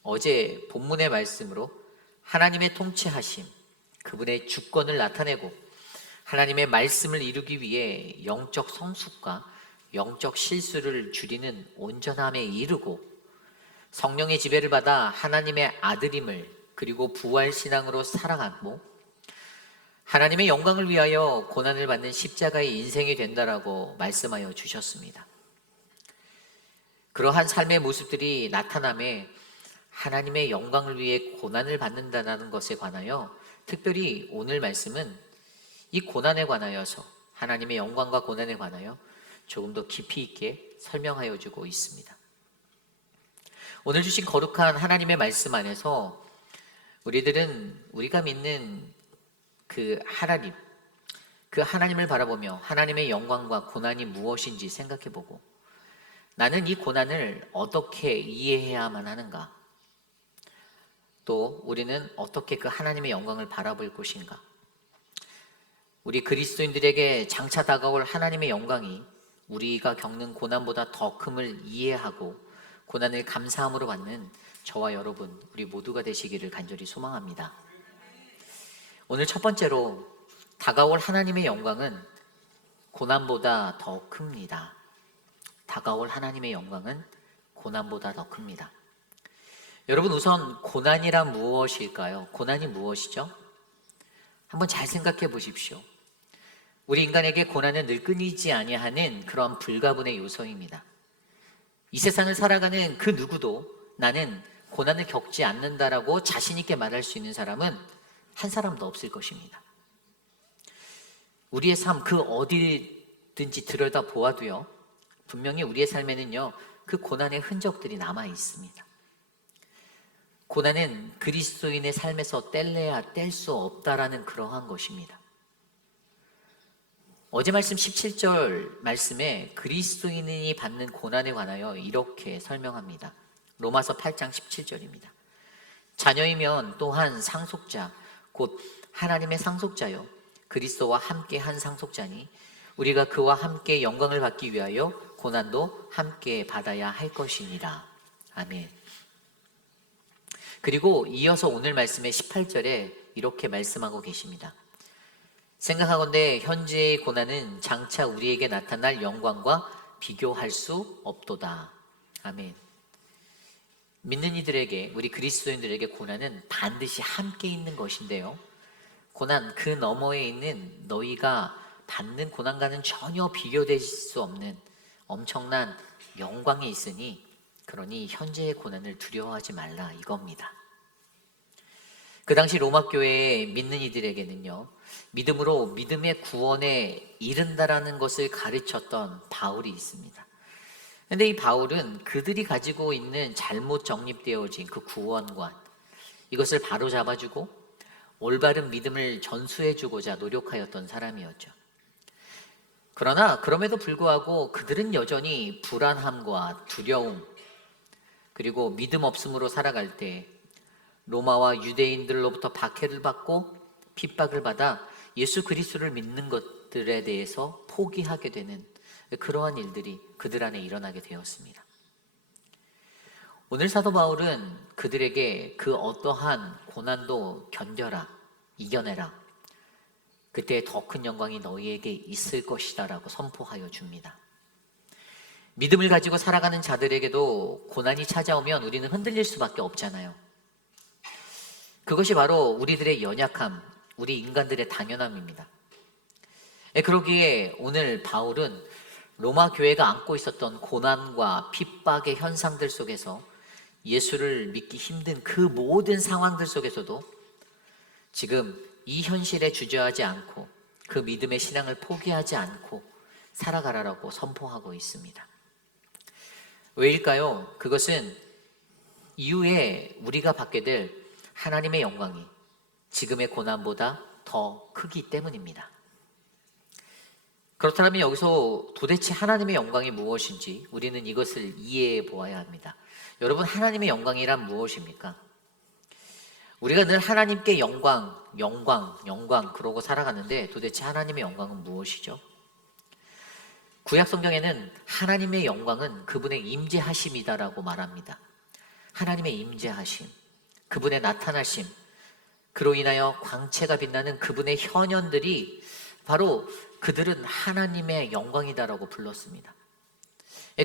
어제 본문의 말씀으로 하나님의 통치하심, 그분의 주권을 나타내고 하나님의 말씀을 이루기 위해 영적 성숙과 영적 실수를 줄이는 온전함에 이르고 성령의 지배를 받아 하나님의 아들임을 그리고 부활신앙으로 살아가고 하나님의 영광을 위하여 고난을 받는 십자가의 인생이 된다라고 말씀하여 주셨습니다. 그러한 삶의 모습들이 나타남에 하나님의 영광을 위해 고난을 받는다는 것에 관하여 특별히 오늘 말씀은 이 고난에 관하여서 하나님의 영광과 고난에 관하여 조금 더 깊이 있게 설명하여 주고 있습니다. 오늘 주신 거룩한 하나님의 말씀 안에서 우리가 믿는 그 하나님을 바라보며 하나님의 영광과 고난이 무엇인지 생각해보고 나는 이 고난을 어떻게 이해해야만 하는가? 또 우리는 어떻게 그 하나님의 영광을 바라볼 것인가? 우리 그리스도인들에게 장차 다가올 하나님의 영광이 우리가 겪는 고난보다 더 큼을 이해하고 고난을 감사함으로 받는 저와 여러분, 우리 모두가 되시기를 간절히 소망합니다. 오늘 첫 번째로 다가올 하나님의 영광은 고난보다 더 큽니다. 다가올 하나님의 영광은 고난보다 더 큽니다. 여러분, 우선 고난이란 무엇일까요? 고난이 무엇이죠? 한번 잘 생각해 보십시오. 우리 인간에게 고난은 늘 끊이지 아니하는 그런 불가분의 요소입니다. 이 세상을 살아가는 그 누구도 나는 고난을 겪지 않는다라고 자신 있게 말할 수 있는 사람은 한 사람도 없을 것입니다. 우리의 삶 그 어디든지 들여다 보아도요, 분명히 우리의 삶에는요, 그 고난의 흔적들이 남아 있습니다. 고난은 그리스도인의 삶에서 뗄래야 뗄 수 없다라는 그러한 것입니다. 어제 말씀 17절 말씀에 그리스도인이 받는 고난에 관하여 이렇게 설명합니다. 로마서 8장 17절입니다. 자녀이면 또한 상속자, 곧 하나님의 상속자요 그리스도와 함께 한 상속자니 우리가 그와 함께 영광을 받기 위하여 고난도 함께 받아야 할 것이니라. 아멘. 그리고 이어서 오늘 말씀의 18절에 이렇게 말씀하고 계십니다. 생각하건대 현재의 고난은 장차 우리에게 나타날 영광과 비교할 수 없도다. 아멘. 믿는 이들에게, 우리 그리스도인들에게 고난은 반드시 함께 있는 것인데요, 고난 그 너머에 있는 너희가 받는 고난과는 전혀 비교될 수 없는 엄청난 영광이 있으니 그러니 현재의 고난을 두려워하지 말라 이겁니다. 그 당시 로마 교회의 믿는 이들에게는요, 믿음으로 믿음의 구원에 이른다라는 것을 가르쳤던 바울이 있습니다. 그런데 이 바울은 그들이 가지고 있는 잘못 정립되어진 그 구원관, 이것을 바로 잡아주고 올바른 믿음을 전수해주고자 노력하였던 사람이었죠. 그러나 그럼에도 불구하고 그들은 여전히 불안함과 두려움, 그리고 믿음 없음으로 살아갈 때 로마와 유대인들로부터 박해를 받고 핍박을 받아 예수 그리스도를 믿는 것들에 대해서 포기하게 되는 그러한 일들이 그들 안에 일어나게 되었습니다. 오늘 사도 바울은 그들에게 그 어떠한 고난도 견뎌라, 이겨내라, 그때 더 큰 영광이 너희에게 있을 것이다 라고 선포하여 줍니다. 믿음을 가지고 살아가는 자들에게도 고난이 찾아오면 우리는 흔들릴 수밖에 없잖아요. 그것이 바로 우리들의 연약함, 우리 인간들의 당연함입니다. 그러기에 오늘 바울은 로마 교회가 안고 있었던 고난과 핍박의 현상들 속에서 예수를 믿기 힘든 그 모든 상황들 속에서도 지금 이 현실에 주저하지 않고 그 믿음의 신앙을 포기하지 않고 살아가라라고 선포하고 있습니다. 왜일까요? 그것은 이후에 우리가 받게 될 하나님의 영광이 지금의 고난보다 더 크기 때문입니다. 그렇다면 여기서 도대체 하나님의 영광이 무엇인지 우리는 이것을 이해해 보아야 합니다. 여러분, 하나님의 영광이란 무엇입니까? 우리가 늘 하나님께 영광, 영광, 영광 그러고 살아가는데 도대체 하나님의 영광은 무엇이죠? 구약 성경에는 하나님의 영광은 그분의 임재하심이다라고 말합니다. 하나님의 임재하심, 그분의 나타나심, 그로 인하여 광채가 빛나는 그분의 현현들이 바로 그들은 하나님의 영광이다라고 불렀습니다.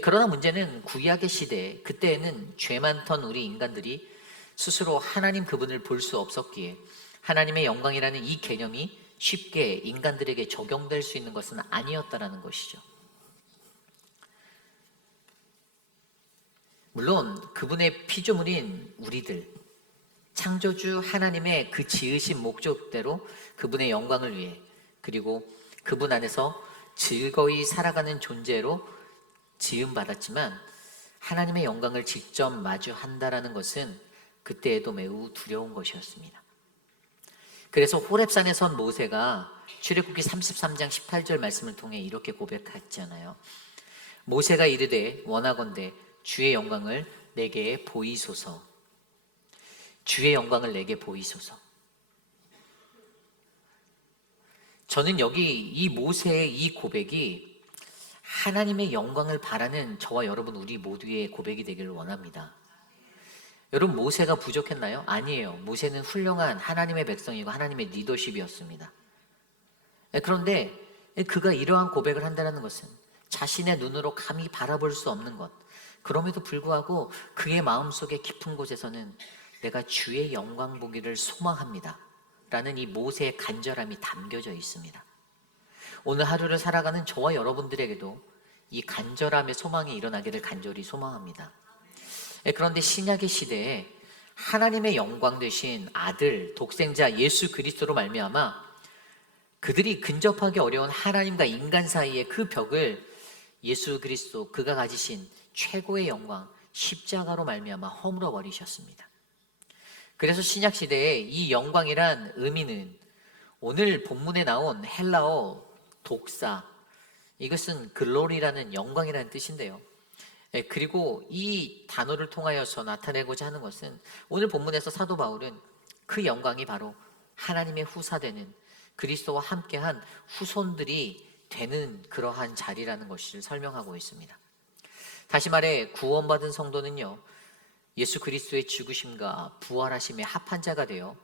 그러나 문제는 구약의 시대에 그때에는 죄 많던 우리 인간들이 스스로 하나님 그분을 볼 수 없었기에 하나님의 영광이라는 이 개념이 쉽게 인간들에게 적용될 수 있는 것은 아니었다라는 것이죠. 물론 그분의 피조물인 우리들, 창조주 하나님의 그 지으신 목적대로 그분의 영광을 위해, 그리고 그분 안에서 즐거이 살아가는 존재로 지음받았지만 하나님의 영광을 직접 마주한다라는 것은 그때에도 매우 두려운 것이었습니다. 그래서 호렙산에 선 모세가 출애굽기 33장 18절 말씀을 통해 이렇게 고백했잖아요. 모세가 이르되 원하건대 주의 영광을 내게 보이소서. 주의 영광을 내게 보이소서. 저는 여기 이 모세의 이 고백이 하나님의 영광을 바라는 저와 여러분 우리 모두의 고백이 되기를 원합니다. 여러분, 모세가 부족했나요? 아니에요. 모세는 훌륭한 하나님의 백성이고 하나님의 리더십이었습니다. 그런데 그가 이러한 고백을 한다는 것은 자신의 눈으로 감히 바라볼 수 없는 것, 그럼에도 불구하고 그의 마음속에 깊은 곳에서는 내가 주의 영광 보기를 소망합니다 라는 이 모세의 간절함이 담겨져 있습니다. 오늘 하루를 살아가는 저와 여러분들에게도 이 간절함의 소망이 일어나기를 간절히 소망합니다. 그런데 신약의 시대에 하나님의 영광 되신 아들, 독생자 예수 그리스도로 말미암아 그들이 근접하기 어려운 하나님과 인간 사이의 그 벽을 예수 그리스도, 그가 가지신 최고의 영광 십자가로 말미암아 허물어 버리셨습니다. 그래서 신약 시대에 이 영광이란 의미는 오늘 본문에 나온 헬라어 독사, 이것은 글로리라는 영광이라는 뜻인데요. 그리고 이 단어를 통하여서 나타내고자 하는 것은 오늘 본문에서 사도 바울은 그 영광이 바로 하나님의 후사되는 그리스도와 함께한 후손들이 되는 그러한 자리라는 것을 설명하고 있습니다. 다시 말해 구원받은 성도는요, 예수 그리스도의 죽으심과 부활하심의 합한 자가 되어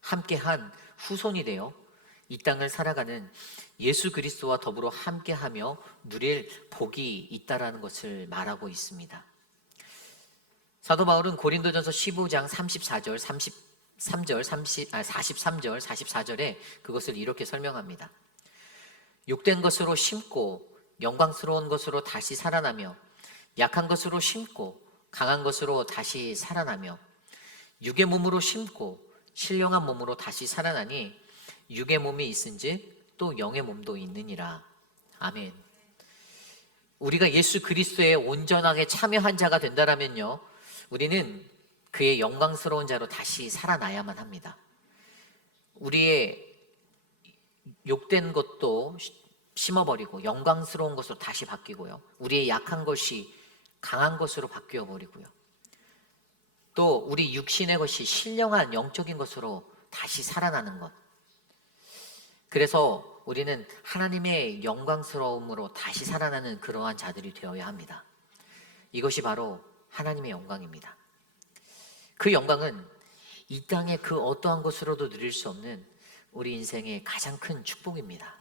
함께한 후손이 되어 이 땅을 살아가는 예수 그리스도와 더불어 함께하며 누릴 복이 있다라는 것을 말하고 있습니다. 사도 바울은 고린도전서 15장 34절, 43절, 43절, 44절에 그것을 이렇게 설명합니다. 욕된 것으로 심고 영광스러운 것으로 다시 살아나며 약한 것으로 심고 강한 것으로 다시 살아나며 육의 몸으로 심고 신령한 몸으로 다시 살아나니 육의 몸이 있은즉 또 영의 몸도 있느니라. 아멘. 우리가 예수 그리스도에 온전하게 참여한 자가 된다라면요, 우리는 그의 영광스러운 자로 다시 살아나야만 합니다. 우리의 욕된 것도 심어버리고 영광스러운 것으로 다시 바뀌고요, 우리의 약한 것이 강한 것으로 바뀌어 버리고요, 또 우리 육신의 것이 신령한 영적인 것으로 다시 살아나는 것. 그래서 우리는 하나님의 영광스러움으로 다시 살아나는 그러한 자들이 되어야 합니다. 이것이 바로 하나님의 영광입니다. 그 영광은 이 땅의 그 어떠한 것으로도 누릴 수 없는 우리 인생의 가장 큰 축복입니다.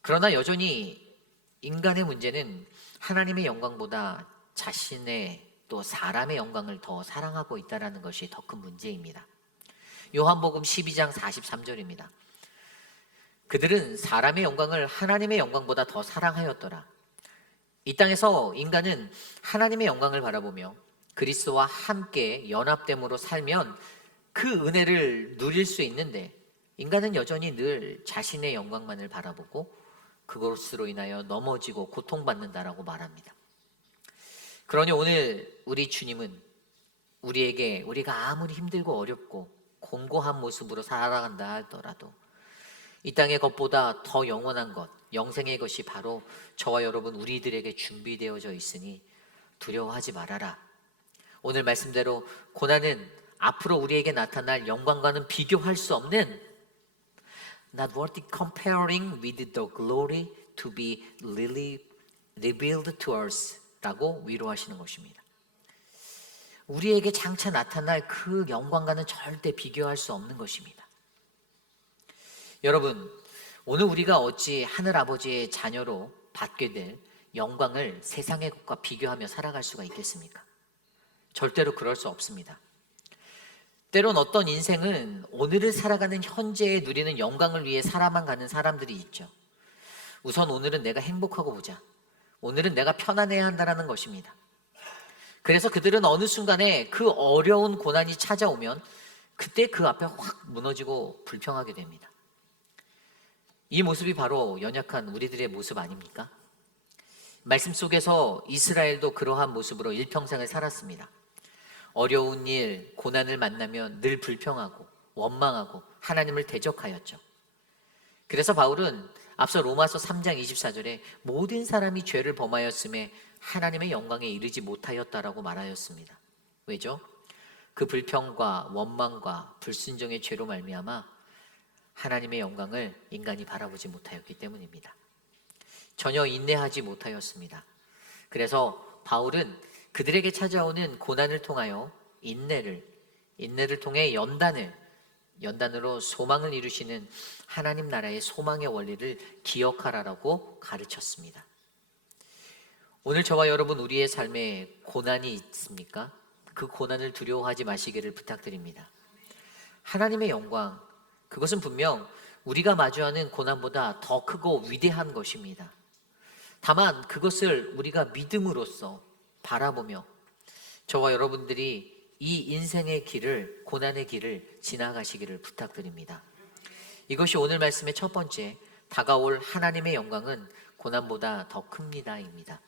그러나 여전히 인간의 문제는 하나님의 영광보다 자신의 또 사람의 영광을 더 사랑하고 있다는 것이 더 큰 문제입니다. 요한복음 12장 43절입니다. 그들은 사람의 영광을 하나님의 영광보다 더 사랑하였더라. 이 땅에서 인간은 하나님의 영광을 바라보며 그리스도와 함께 연합됨으로 살면 그 은혜를 누릴 수 있는데, 인간은 여전히 늘 자신의 영광만을 바라보고 그것으로 인하여 넘어지고 고통받는다라고 말합니다. 그러니 오늘 우리 주님은 우리에게, 우리가 아무리 힘들고 어렵고 공고한 모습으로 살아간다 하더라도 이 땅의 것보다 더 영원한 것, 영생의 것이 바로 저와 여러분 우리들에게 준비되어져 있으니 두려워하지 말아라. 오늘 말씀대로 고난은 앞으로 우리에게 나타날 영광과는 비교할 수 없는 not worth comparing with the glory to be revealed to us 라고 위로하시는 것입니다. 우리에게 장차 나타날 그 영광과는 절대 비교할 수 없는 것입니다. 여러분, 오늘 우리가 어찌 하늘아버지의 자녀로 받게 될 영광을 세상의 것과 비교하며 살아갈 수가 있겠습니까? 절대로 그럴 수 없습니다. 때론 어떤 인생은 오늘을 살아가는 현재에 누리는 영광을 위해 살아만 가는 사람들이 있죠. 우선 오늘은 내가 행복하고 보자. 오늘은 내가 편안해야 한다는 것입니다. 그래서 그들은 어느 순간에 그 어려운 고난이 찾아오면 그때 그 앞에 확 무너지고 불평하게 됩니다. 이 모습이 바로 연약한 우리들의 모습 아닙니까? 말씀 속에서 이스라엘도 그러한 모습으로 일평생을 살았습니다. 어려운 일, 고난을 만나면 늘 불평하고 원망하고 하나님을 대적하였죠. 그래서 바울은 앞서 로마서 3장 24절에 모든 사람이 죄를 범하였음에 하나님의 영광에 이르지 못하였다라고 말하였습니다. 왜죠? 그 불평과 원망과 불순종의 죄로 말미암아 하나님의 영광을 인간이 바라보지 못하였기 때문입니다. 전혀 인내하지 못하였습니다. 그래서 바울은 그들에게 찾아오는 고난을 통하여 인내를 통해 연단으로 소망을 이루시는 하나님 나라의 소망의 원리를 기억하라라고 가르쳤습니다. 오늘 저와 여러분 우리의 삶에 고난이 있습니까? 그 고난을 두려워하지 마시기를 부탁드립니다. 하나님의 영광, 그것은 분명 우리가 마주하는 고난보다 더 크고 위대한 것입니다. 다만 그것을 우리가 믿음으로써 바라보며 저와 여러분들이 이 인생의 길을, 고난의 길을 지나가시기를 부탁드립니다. 이것이 오늘 말씀의 첫 번째, 다가올 하나님의 영광은 고난보다 더 큽니다입니다.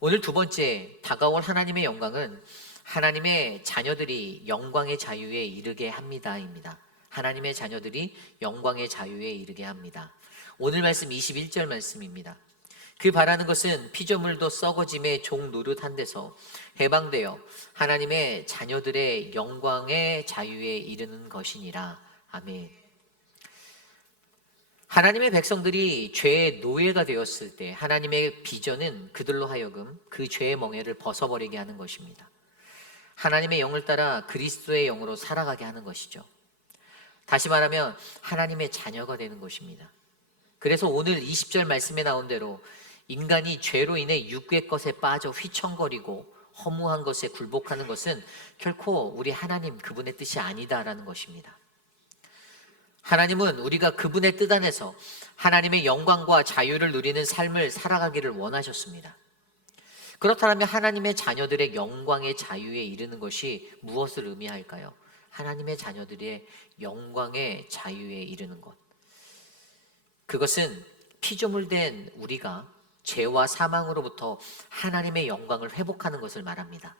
오늘 두 번째, 다가올 하나님의 영광은 하나님의 자녀들이 영광의 자유에 이르게 합니다입니다. 하나님의 자녀들이 영광의 자유에 이르게 합니다. 오늘 말씀 21절 말씀입니다. 그 바라는 것은 피조물도 썩어짐의 종 노릇한 데서 해방되어 하나님의 자녀들의 영광의 자유에 이르는 것이니라. 아멘. 하나님의 백성들이 죄의 노예가 되었을 때 하나님의 비전은 그들로 하여금 그 죄의 멍에를 벗어버리게 하는 것입니다. 하나님의 영을 따라 그리스도의 영으로 살아가게 하는 것이죠. 다시 말하면 하나님의 자녀가 되는 것입니다. 그래서 오늘 20절 말씀에 나온 대로 인간이 죄로 인해 육의 것에 빠져 휘청거리고 허무한 것에 굴복하는 것은 결코 우리 하나님 그분의 뜻이 아니다라는 것입니다. 하나님은 우리가 그분의 뜻 안에서 하나님의 영광과 자유를 누리는 삶을 살아가기를 원하셨습니다. 그렇다면 하나님의 자녀들의 영광의 자유에 이르는 것이 무엇을 의미할까요? 하나님의 자녀들의 영광의 자유에 이르는 것. 그것은 피조물된 우리가 죄와 사망으로부터 하나님의 영광을 회복하는 것을 말합니다.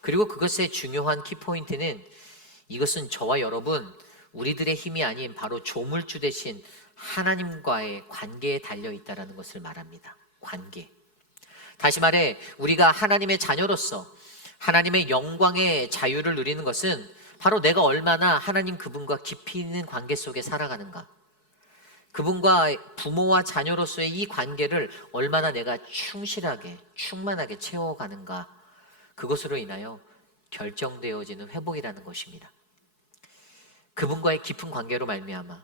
그리고 그것의 중요한 키포인트는 이것은 저와 여러분, 우리들의 힘이 아닌 바로 조물주 대신 하나님과의 관계에 달려있다는 것을 말합니다. 관계. 다시 말해 우리가 하나님의 자녀로서 하나님의 영광의 자유를 누리는 것은 바로 내가 얼마나 하나님 그분과 깊이 있는 관계 속에 살아가는가, 그분과 부모와 자녀로서의 이 관계를 얼마나 내가 충실하게 충만하게 채워가는가, 그것으로 인하여 결정되어지는 회복이라는 것입니다. 그분과의 깊은 관계로 말미암아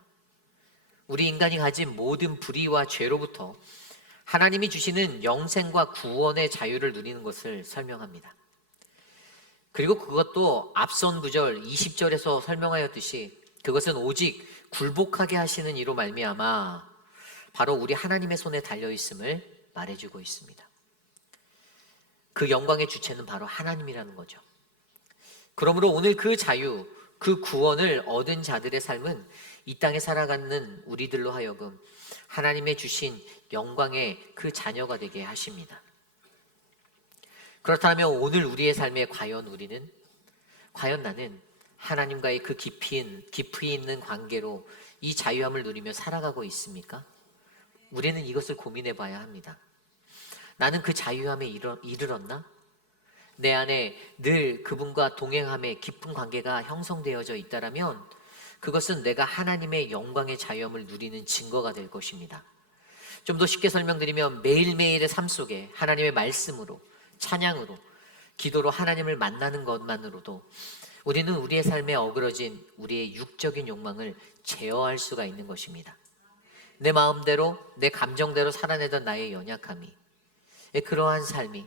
우리 인간이 가진 모든 불의와 죄로부터 하나님이 주시는 영생과 구원의 자유를 누리는 것을 설명합니다. 그리고 그것도 앞선 구절 20절에서 설명하였듯이 그것은 오직 굴복하게 하시는 이로 말미암아 바로 우리 하나님의 손에 달려있음을 말해주고 있습니다. 그 영광의 주체는 바로 하나님이라는 거죠. 그러므로 오늘 그 자유, 그 구원을 얻은 자들의 삶은 이 땅에 살아가는 우리들로 하여금 하나님의 주신 영광의 그 자녀가 되게 하십니다. 그렇다면 오늘 우리의 삶에 과연 나는 하나님과의 그 깊이 있는 관계로 이 자유함을 누리며 살아가고 있습니까? 우리는 이것을 고민해 봐야 합니다. 나는 그 자유함에 이르렀나? 내 안에 늘 그분과 동행함에 깊은 관계가 형성되어져 있다라면 그것은 내가 하나님의 영광의 자유함을 누리는 증거가 될 것입니다. 좀 더 쉽게 설명드리면 매일매일의 삶 속에 하나님의 말씀으로, 찬양으로, 기도로 하나님을 만나는 것만으로도 우리는 우리의 삶에 어그러진 우리의 육적인 욕망을 제어할 수가 있는 것입니다. 내 마음대로, 내 감정대로 살아내던 나의 연약함이, 그러한 삶이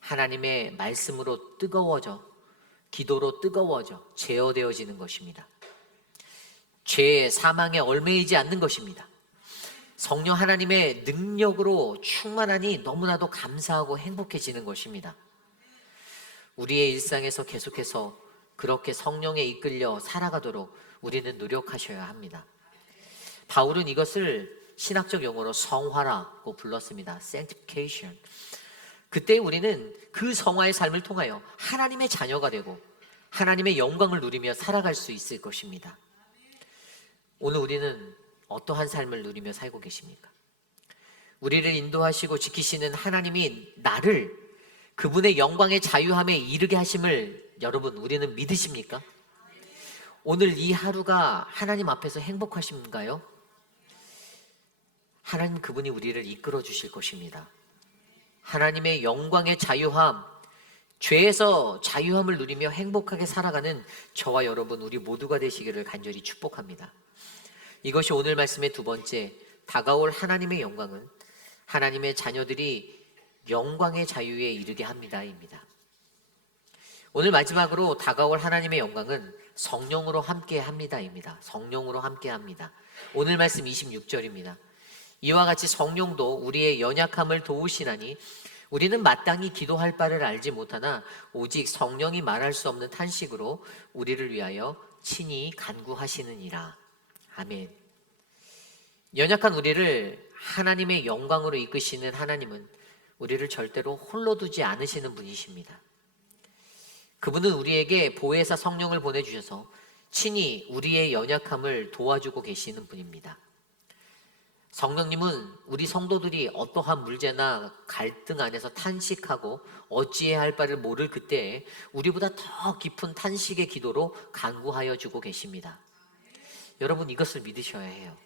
하나님의 말씀으로 뜨거워져, 기도로 뜨거워져 제어되어지는 것입니다. 죄의 사망에 얽매이지 않는 것입니다. 성령 하나님의 능력으로 충만하니 너무나도 감사하고 행복해지는 것입니다. 우리의 일상에서 계속해서 그렇게 성령에 이끌려 살아가도록 우리는 노력하셔야 합니다. 바울은 이것을 신학적 용어로 성화라고 불렀습니다. Sanctification. 그때 우리는 그 성화의 삶을 통하여 하나님의 자녀가 되고 하나님의 영광을 누리며 살아갈 수 있을 것입니다. 오늘 우리는 어떠한 삶을 누리며 살고 계십니까? 우리를 인도하시고 지키시는 하나님이 나를 그분의 영광의 자유함에 이르게 하심을 여러분 우리는 믿으십니까? 오늘 이 하루가 하나님 앞에서 행복하신가요? 하나님 그분이 우리를 이끌어 주실 것입니다. 하나님의 영광의 자유함, 죄에서 자유함을 누리며 행복하게 살아가는 저와 여러분 우리 모두가 되시기를 간절히 축복합니다. 이것이 오늘 말씀의 두 번째, 다가올 하나님의 영광은 하나님의 자녀들이 영광의 자유에 이르게 합니다입니다. 오늘 마지막으로 다가올 하나님의 영광은 성령으로 함께 합니다입니다. 성령으로 함께 합니다. 오늘 말씀 26절입니다. 이와 같이 성령도 우리의 연약함을 도우시나니 우리는 마땅히 기도할 바를 알지 못하나 오직 성령이 말할 수 없는 탄식으로 우리를 위하여 친히 간구하시느니라. 아멘. 연약한 우리를 하나님의 영광으로 이끄시는 하나님은 우리를 절대로 홀로 두지 않으시는 분이십니다. 그분은 우리에게 보혜사 성령을 보내주셔서 친히 우리의 연약함을 도와주고 계시는 분입니다. 성령님은 우리 성도들이 어떠한 문제나 갈등 안에서 탄식하고 어찌해야 할 바를 모를 그때에 우리보다 더 깊은 탄식의 기도로 간구하여 주고 계십니다. 여러분 이것을 믿으셔야 해요.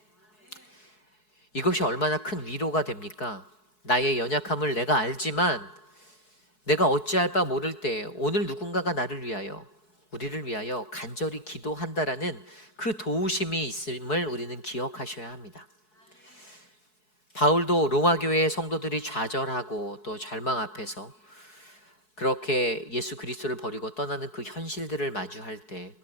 이것이 얼마나 큰 위로가 됩니까? 나의 연약함을 내가 알지만 내가 어찌할 바 모를 때 오늘 누군가가 나를 위하여 우리를 위하여 간절히 기도한다라는 그 도우심이 있음을 우리는 기억하셔야 합니다. 바울도 로마교회의 성도들이 좌절하고 또 절망 앞에서 그렇게 예수 그리스도를 버리고 떠나는 그 현실들을 마주할 때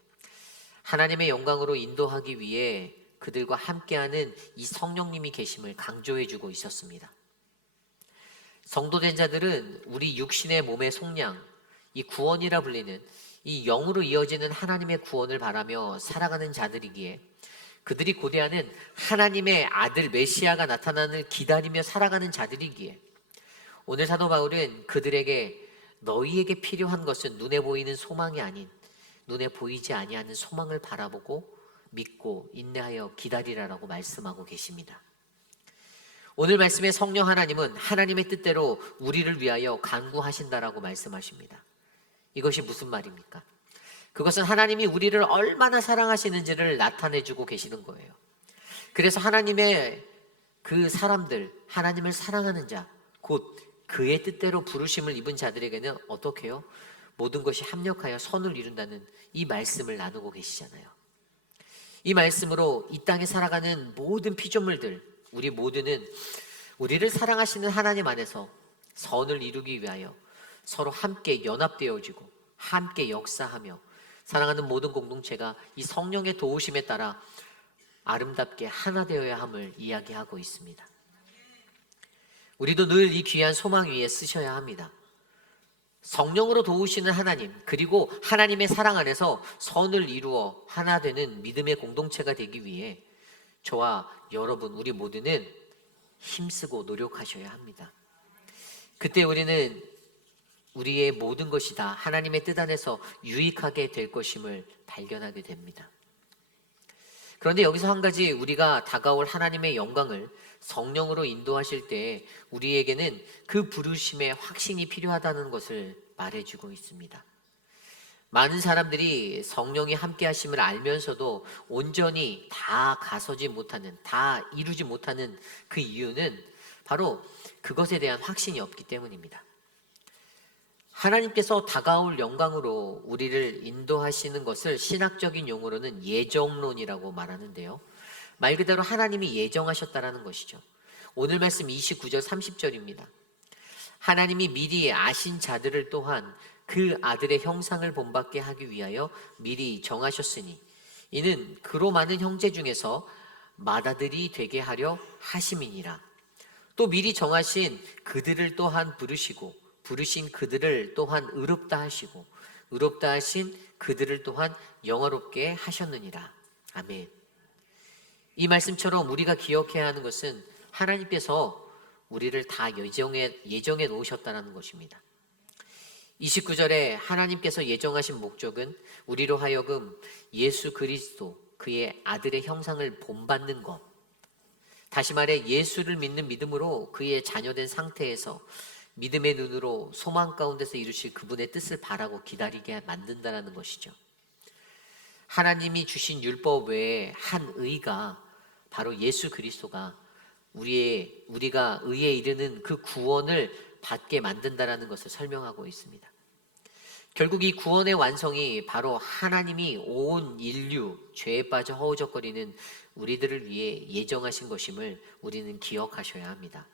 하나님의 영광으로 인도하기 위해 그들과 함께하는 이 성령님이 계심을 강조해주고 있었습니다. 성도된 자들은 우리 육신의 몸의 속량, 이 구원이라 불리는 이 영으로 이어지는 하나님의 구원을 바라며 살아가는 자들이기에 그들이 고대하는 하나님의 아들 메시아가 나타나는 기다리며 살아가는 자들이기에 오늘 사도 바울은 그들에게 너희에게 필요한 것은 눈에 보이는 소망이 아닌 눈에 보이지 아니하는 소망을 바라보고 믿고 인내하여 기다리라라고 말씀하고 계십니다. 오늘 말씀의 성령 하나님은 하나님의 뜻대로 우리를 위하여 간구하신다라고 말씀하십니다. 이것이 무슨 말입니까? 그것은 하나님이 우리를 얼마나 사랑하시는지를 나타내주고 계시는 거예요. 그래서 하나님의 그 사람들, 하나님을 사랑하는 자, 곧 그의 뜻대로 부르심을 입은 자들에게는 어떻게 해요? 모든 것이 합력하여 선을 이룬다는 이 말씀을 나누고 계시잖아요. 이 말씀으로 이 땅에 살아가는 모든 피조물들, 우리 모두는 우리를 사랑하시는 하나님 안에서 선을 이루기 위하여 서로 함께 연합되어지고 함께 역사하며 사랑하는 모든 공동체가 이 성령의 도우심에 따라 아름답게 하나 되어야 함을 이야기하고 있습니다. 우리도 늘 이 귀한 소망 위에 쓰셔야 합니다. 성령으로 도우시는 하나님, 그리고 하나님의 사랑 안에서 선을 이루어 하나 되는 믿음의 공동체가 되기 위해 저와 여러분, 우리 모두는 힘쓰고 노력하셔야 합니다. 그때 우리는 우리의 모든 것이 다 하나님의 뜻 안에서 유익하게 될 것임을 발견하게 됩니다. 그런데 여기서 한 가지, 우리가 다가올 하나님의 영광을 성령으로 인도하실 때 우리에게는 그 부르심의 확신이 필요하다는 것을 말해주고 있습니다. 많은 사람들이 성령이 함께 하심을 알면서도 온전히 다 가서지 못하는, 다 이루지 못하는 그 이유는 바로 그것에 대한 확신이 없기 때문입니다. 하나님께서 다가올 영광으로 우리를 인도하시는 것을 신학적인 용어로는 예정론이라고 말하는데요. 말 그대로 하나님이 예정하셨다라는 것이죠. 오늘 말씀 29절 30절입니다. 하나님이 미리 아신 자들을 또한 그 아들의 형상을 본받게 하기 위하여 미리 정하셨으니 이는 그로 많은 형제 중에서 맏아들이 되게 하려 하심이니라. 또 미리 정하신 그들을 또한 부르시고 부르신 그들을 또한 의롭다 하시고 의롭다 하신 그들을 또한 영화롭게 하셨느니라. 아멘. 이 말씀처럼 우리가 기억해야 하는 것은 하나님께서 우리를 다 예정해 놓으셨다는 것입니다. 29절에 하나님께서 예정하신 목적은 우리로 하여금 예수 그리스도 그의 아들의 형상을 본받는 것, 다시 말해 예수를 믿는 믿음으로 그의 자녀된 상태에서 믿음의 눈으로 소망 가운데서 이루실 그분의 뜻을 바라고 기다리게 만든다는 것이죠. 하나님이 주신 율법 외에 한 의가 바로 예수 그리스도가 우리가 의에 이르는 그 구원을 받게 만든다라는 것을 설명하고 있습니다. 결국 이 구원의 완성이 바로 하나님이 온 인류 죄에 빠져 허우적거리는 우리들을 위해 예정하신 것임을 우리는 기억하셔야 합니다.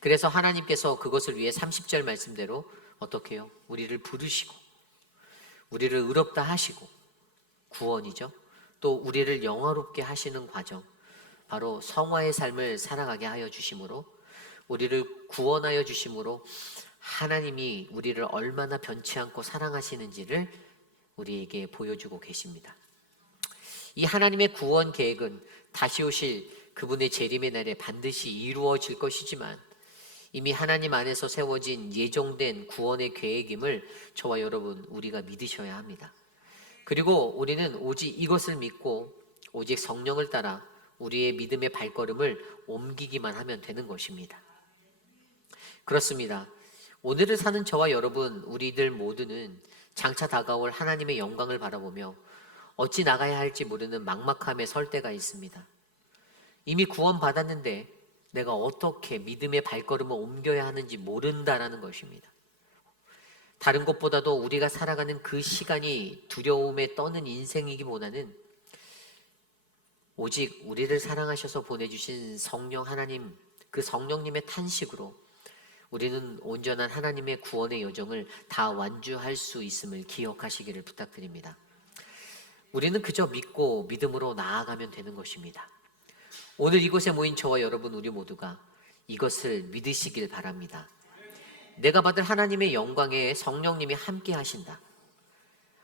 그래서 하나님께서 그것을 위해 30절 말씀대로 어떻게 해요? 우리를 부르시고 우리를 의롭다 하시고 구원이죠. 또 우리를 영화롭게 하시는 과정, 바로 성화의 삶을 살아가게 하여 주심으로, 우리를 구원하여 주심으로 하나님이 우리를 얼마나 변치 않고 사랑하시는지를 우리에게 보여주고 계십니다. 이 하나님의 구원 계획은 다시 오실 그분의 재림의 날에 반드시 이루어질 것이지만 이미 하나님 안에서 세워진 예정된 구원의 계획임을 저와 여러분 우리가 믿으셔야 합니다. 그리고 우리는 오직 이것을 믿고 오직 성령을 따라 우리의 믿음의 발걸음을 옮기기만 하면 되는 것입니다. 그렇습니다. 오늘을 사는 저와 여러분, 우리들 모두는 장차 다가올 하나님의 영광을 바라보며 어찌 나가야 할지 모르는 막막함에 설 때가 있습니다. 이미 구원받았는데 내가 어떻게 믿음의 발걸음을 옮겨야 하는지 모른다라는 것입니다. 다른 것보다도 우리가 살아가는 그 시간이 두려움에 떠는 인생이기보다는 오직 우리를 사랑하셔서 보내주신 성령 하나님, 그 성령님의 탄식으로 우리는 온전한 하나님의 구원의 여정을 다 완주할 수 있음을 기억하시기를 부탁드립니다. 우리는 그저 믿고 믿음으로 나아가면 되는 것입니다. 오늘 이곳에 모인 저와 여러분 우리 모두가 이것을 믿으시길 바랍니다. 내가 받을 하나님의 영광에 성령님이 함께 하신다.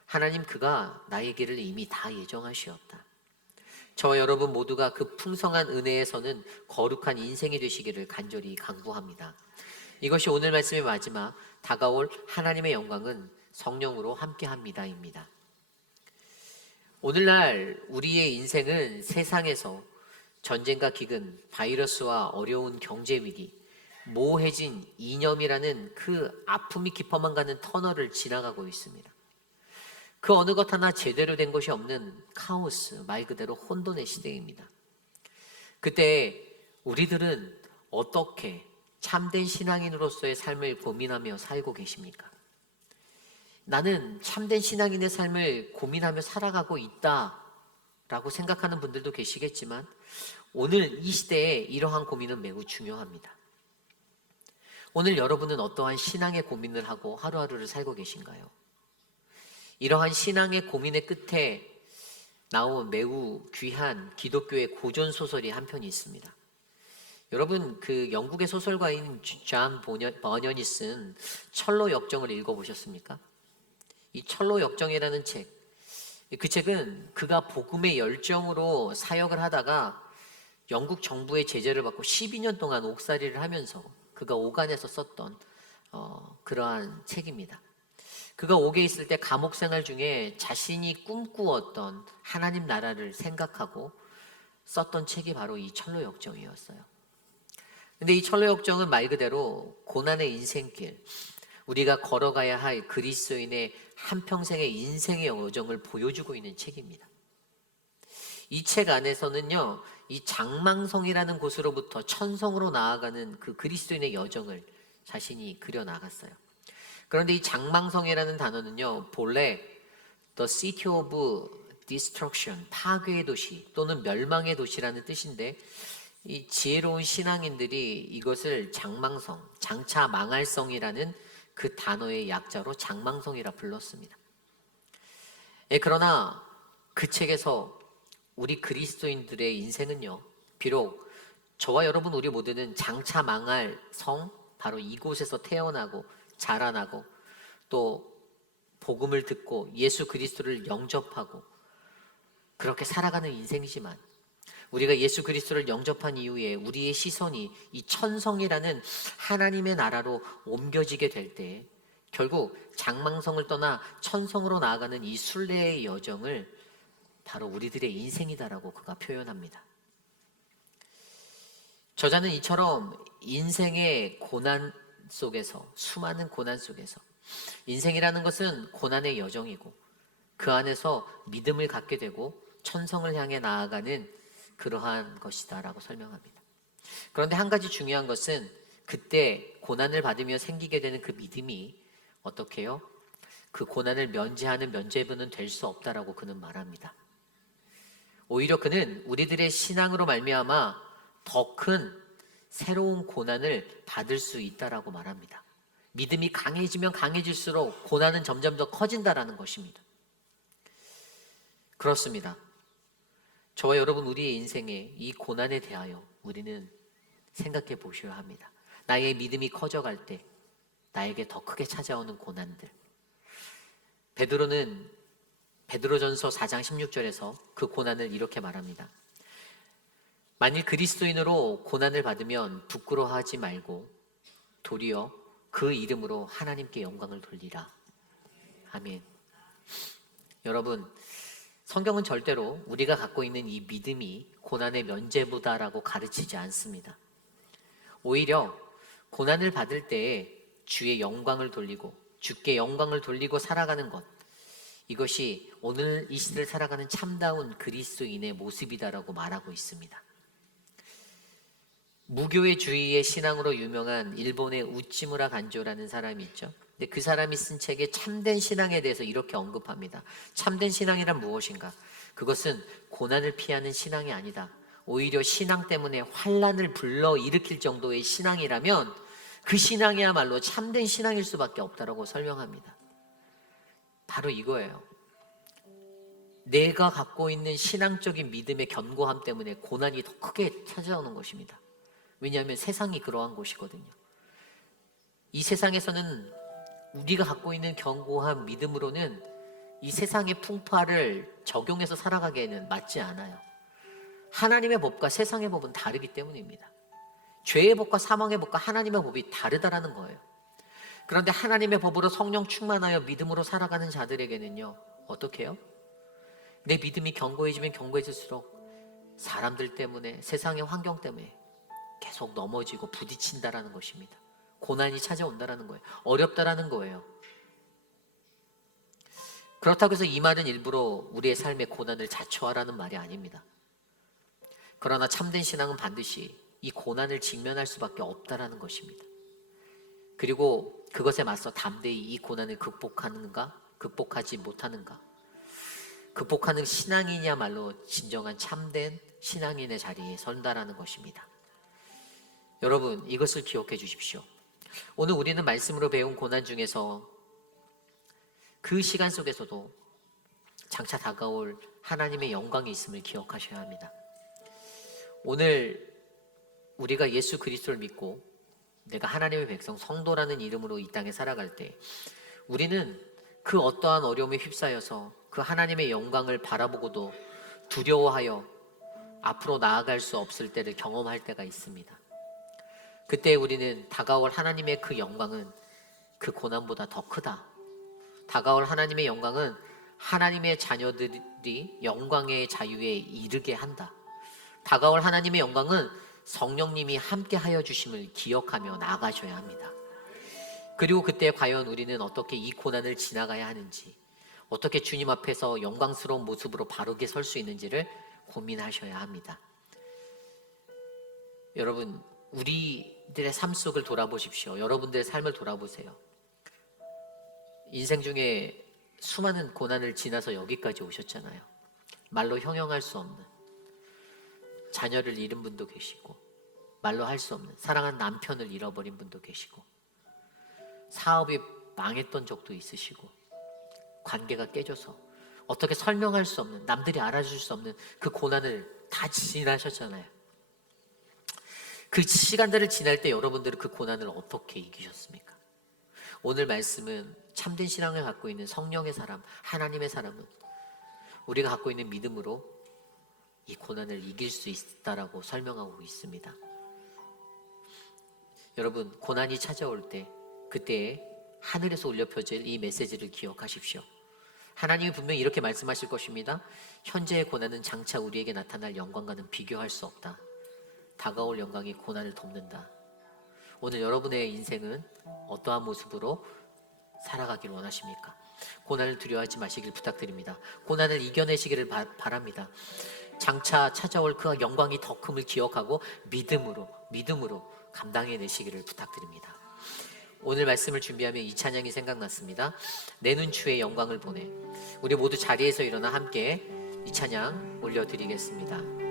하나님 그가 나의 길을 이미 다 예정하시었다. 저와 여러분 모두가 그 풍성한 은혜에서는 거룩한 인생이 되시기를 간절히 간구합니다. 이것이 오늘 말씀의 마지막, 다가올 하나님의 영광은 성령으로 함께합니다입니다. 오늘날 우리의 인생은 세상에서 전쟁과 기근, 바이러스와 어려운 경제 위기, 모호해진 이념이라는 그 아픔이 깊어만 가는 터널을 지나가고 있습니다. 그 어느 것 하나 제대로 된 것이 없는 카오스, 말 그대로 혼돈의 시대입니다. 그때 우리들은 어떻게 참된 신앙인으로서의 삶을 고민하며 살고 계십니까? 나는 참된 신앙인의 삶을 고민하며 살아가고 있다라고 생각하는 분들도 계시겠지만 오늘 이 시대에 이러한 고민은 매우 중요합니다. 오늘 여러분은 어떠한 신앙의 고민을 하고 하루하루를 살고 계신가요? 이러한 신앙의 고민의 끝에 나온 매우 귀한 기독교의 고전 소설이 한 편이 있습니다. 여러분 그 영국의 소설가인 존 버년이 쓴 철로 역정을 읽어보셨습니까? 이 철로 역정이라는 책, 그 책은 그가 복음의 열정으로 사역을 하다가 영국 정부의 제재를 받고 12년 동안 옥살이를 하면서 그가 오간에서 썼던 그러한 책입니다. 그가 옥에 있을 때 감옥 생활 중에 자신이 꿈꾸었던 하나님 나라를 생각하고 썼던 책이 바로 이 철로역정이었어요. 근데 이 철로역정은 말 그대로 고난의 인생길, 우리가 걸어가야 할 그리스도인의 한평생의 인생의 여정을 보여주고 있는 책입니다. 이 책 안에서는요, 이 장망성이라는 곳으로부터 천성으로 나아가는 그 그리스도인의 여정을 자신이 그려나갔어요. 그런데 이 장망성이라는 단어는요, 본래 The City of Destruction, 파괴의 도시 또는 멸망의 도시라는 뜻인데, 이 지혜로운 신앙인들이 이것을 장망성, 장차 망할 성이라는 그 단어의 약자로 장망성이라 불렀습니다. 그러나 그 책에서 우리 그리스도인들의 인생은요, 비록 저와 여러분 우리 모두는 장차 망할 성, 바로 이곳에서 태어나고 자라나고 또 복음을 듣고 예수 그리스도를 영접하고 그렇게 살아가는 인생이지만, 우리가 예수 그리스도를 영접한 이후에 우리의 시선이 이 천성이라는 하나님의 나라로 옮겨지게 될 때 결국 장망성을 떠나 천성으로 나아가는 이 순례의 여정을 바로 우리들의 인생이다라고 그가 표현합니다. 저자는 이처럼 인생의 고난 속에서, 수많은 고난 속에서, 인생이라는 것은 고난의 여정이고 그 안에서 믿음을 갖게 되고 천성을 향해 나아가는 그러한 것이다라고 설명합니다. 그런데 한 가지 중요한 것은 그때 고난을 받으며 생기게 되는 그 믿음이 어떻게 해요? 그 고난을 면제하는 면죄부는 될 수 없다라고 그는 말합니다. 오히려 그는 우리들의 신앙으로 말미암아 더 큰 새로운 고난을 받을 수 있다라고 말합니다. 믿음이 강해지면 강해질수록 고난은 점점 더 커진다라는 것입니다. 그렇습니다. 저와 여러분 우리의 인생에 이 고난에 대하여 우리는 생각해 보셔야 합니다. 나의 믿음이 커져갈 때 나에게 더 크게 찾아오는 고난들. 베드로는 베드로전서 4장 16절에서 그 고난을 이렇게 말합니다. 만일 그리스도인으로 고난을 받으면 부끄러워하지 말고 도리어 그 이름으로 하나님께 영광을 돌리라. 아멘. 여러분, 성경은 절대로 우리가 갖고 있는 이 믿음이 고난의 면죄부다라고 가르치지 않습니다. 오히려 고난을 받을 때에 주의 영광을 돌리고 주께 영광을 돌리고 살아가는 것, 이것이 오늘 이 시대를 살아가는 참다운 그리스도인의 모습이다라고 말하고 있습니다. 무교의 주의의 신앙으로 유명한 일본의 우찌무라 간조라는 사람이 있죠. 근데 그 사람이 쓴 책에 참된 신앙에 대해서 이렇게 언급합니다. 참된 신앙이란 무엇인가? 그것은 고난을 피하는 신앙이 아니다. 오히려 신앙 때문에 환난을 불러일으킬 정도의 신앙이라면 그 신앙이야말로 참된 신앙일 수밖에 없다라고 설명합니다. 바로 이거예요. 내가 갖고 있는 신앙적인 믿음의 견고함 때문에 고난이 더 크게 찾아오는 것입니다. 왜냐하면 세상이 그러한 곳이거든요. 이 세상에서는 우리가 갖고 있는 견고한 믿음으로는 이 세상의 풍파를 적용해서 살아가기에는 맞지 않아요. 하나님의 법과 세상의 법은 다르기 때문입니다. 죄의 법과 사망의 법과 하나님의 법이 다르다라는 거예요. 그런데 하나님의 법으로 성령 충만하여 믿음으로 살아가는 자들에게는요, 어떻게 해요? 내 믿음이 견고해지면 견고해질수록 사람들 때문에, 세상의 환경 때문에 계속 넘어지고 부딪힌다라는 것입니다. 고난이 찾아온다라는 거예요. 어렵다라는 거예요. 그렇다고 해서 이 말은 일부러 우리의 삶의 고난을 자초하라는 말이 아닙니다. 그러나 참된 신앙은 반드시 이 고난을 직면할 수밖에 없다라는 것입니다. 그리고 그것에 맞서 담대히 이 고난을 극복하는가, 극복하지 못하는가, 극복하는 신앙이냐말로 진정한 참된 신앙인의 자리에 선다라는 것입니다. 여러분, 이것을 기억해 주십시오. 오늘 우리는 말씀으로 배운 고난 중에서 그 시간 속에서도 장차 다가올 하나님의 영광이 있음을 기억하셔야 합니다. 오늘 우리가 예수 그리스도를 믿고 내가 하나님의 백성, 성도라는 이름으로 이 땅에 살아갈 때 우리는 그 어떠한 어려움에 휩싸여서 그 하나님의 영광을 바라보고도 두려워하여 앞으로 나아갈 수 없을 때를 경험할 때가 있습니다. 그때 우리는 다가올 하나님의 그 영광은 그 고난보다 더 크다, 다가올 하나님의 영광은 하나님의 자녀들이 영광의 자유에 이르게 한다. 다가올 하나님의 영광은 성령님이 함께 하여 주심을 기억하며 나아가셔야 합니다. 그리고 그때 과연 우리는 어떻게 이 고난을 지나가야 하는지, 어떻게 주님 앞에서 영광스러운 모습으로 바르게 설 수 있는지를 고민하셔야 합니다. 여러분, 우리들의 삶 속을 돌아보십시오. 여러분들의 삶을 돌아보세요. 인생 중에 수많은 고난을 지나서 여기까지 오셨잖아요. 말로 형용할 수 없는 자녀를 잃은 분도 계시고, 말로 할 수 없는 사랑한 남편을 잃어버린 분도 계시고, 사업이 망했던 적도 있으시고, 관계가 깨져서 어떻게 설명할 수 없는, 남들이 알아줄 수 없는 그 고난을 다 지나셨잖아요. 그 시간들을 지날 때 여러분들은 그 고난을 어떻게 이기셨습니까? 오늘 말씀은 참된 신앙을 갖고 있는 성령의 사람, 하나님의 사람은 우리가 갖고 있는 믿음으로 이 고난을 이길 수 있다라고 설명하고 있습니다. 여러분, 고난이 찾아올 때 그때에 하늘에서 울려 펴질 이 메시지를 기억하십시오. 하나님이 분명히 이렇게 말씀하실 것입니다. 현재의 고난은 장차 우리에게 나타날 영광과는 비교할 수 없다. 다가올 영광이 고난을 덮는다. 오늘 여러분의 인생은 어떠한 모습으로 살아가길 원하십니까? 고난을 두려워하지 마시길 부탁드립니다. 고난을 이겨내시기를 바랍니다. 장차 찾아올 그 영광이 더 큼을 기억하고 믿음으로 감당해내시기를 부탁드립니다. 오늘 말씀을 준비하며 이 찬양이 생각났습니다. 내 눈추의 영광을 보내. 우리 모두 자리에서 일어나 함께 이 찬양 올려드리겠습니다.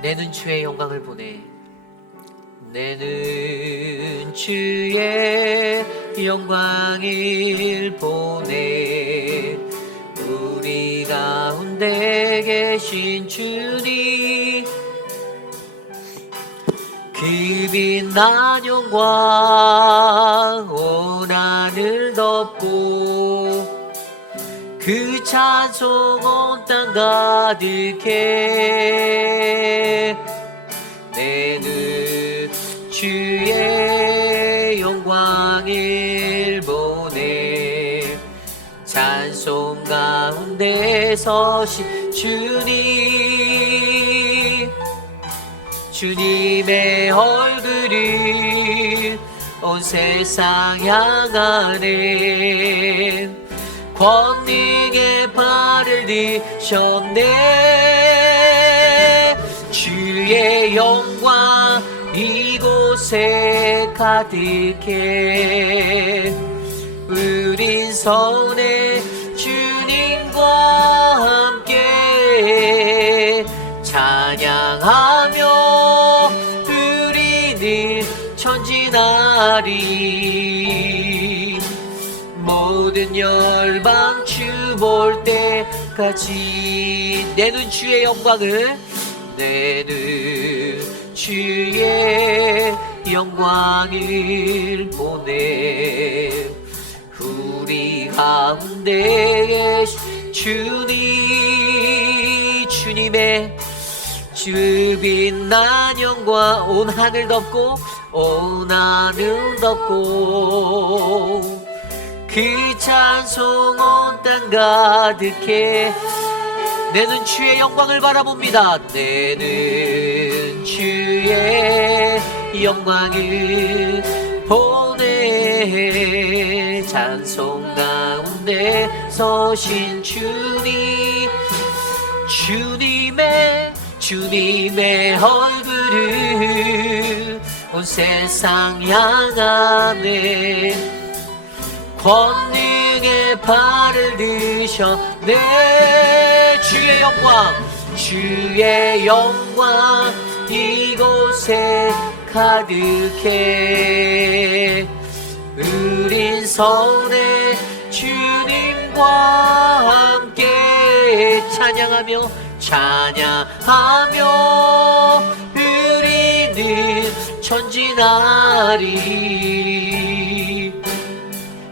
내 눈추의 영광을 보내. 내 눈추의 영광을 보내. 우리 가운데 계신 주님, 그 빛난 영광 온 하늘 덮고 그 찬송 온 땅 가득해. 내 눈 주의 영광을 보내. 찬송 가운데 서신 주님, 주님의 얼굴을 온 세상 향하네. 권능의 발을 드셨네. 주의 영광 이곳에 가득해. 우린 서운해 주님과 함께 찬양하며 우리는 전진하리. 모든 열방 주 볼 때까지. 내 눈 주의 영광을, 내 눈 주의 영광을 보내. 우리 가운데 주님의 주 빛난 영광 온 하늘 덮고 온 하늘 덮고 그 찬송 온 땅 가득해. 내 눈 주의 영광을 바라봅니다. 내 눈 주의 영광을 보내. 찬송 가운데 서신 주님의 얼굴을 온 세상 향하네. 권능의 발을 드셨네. 주의 영광 이곳에 가득해. 우린 서운해 주님과 함께 찬양하며 우리는 전진하리.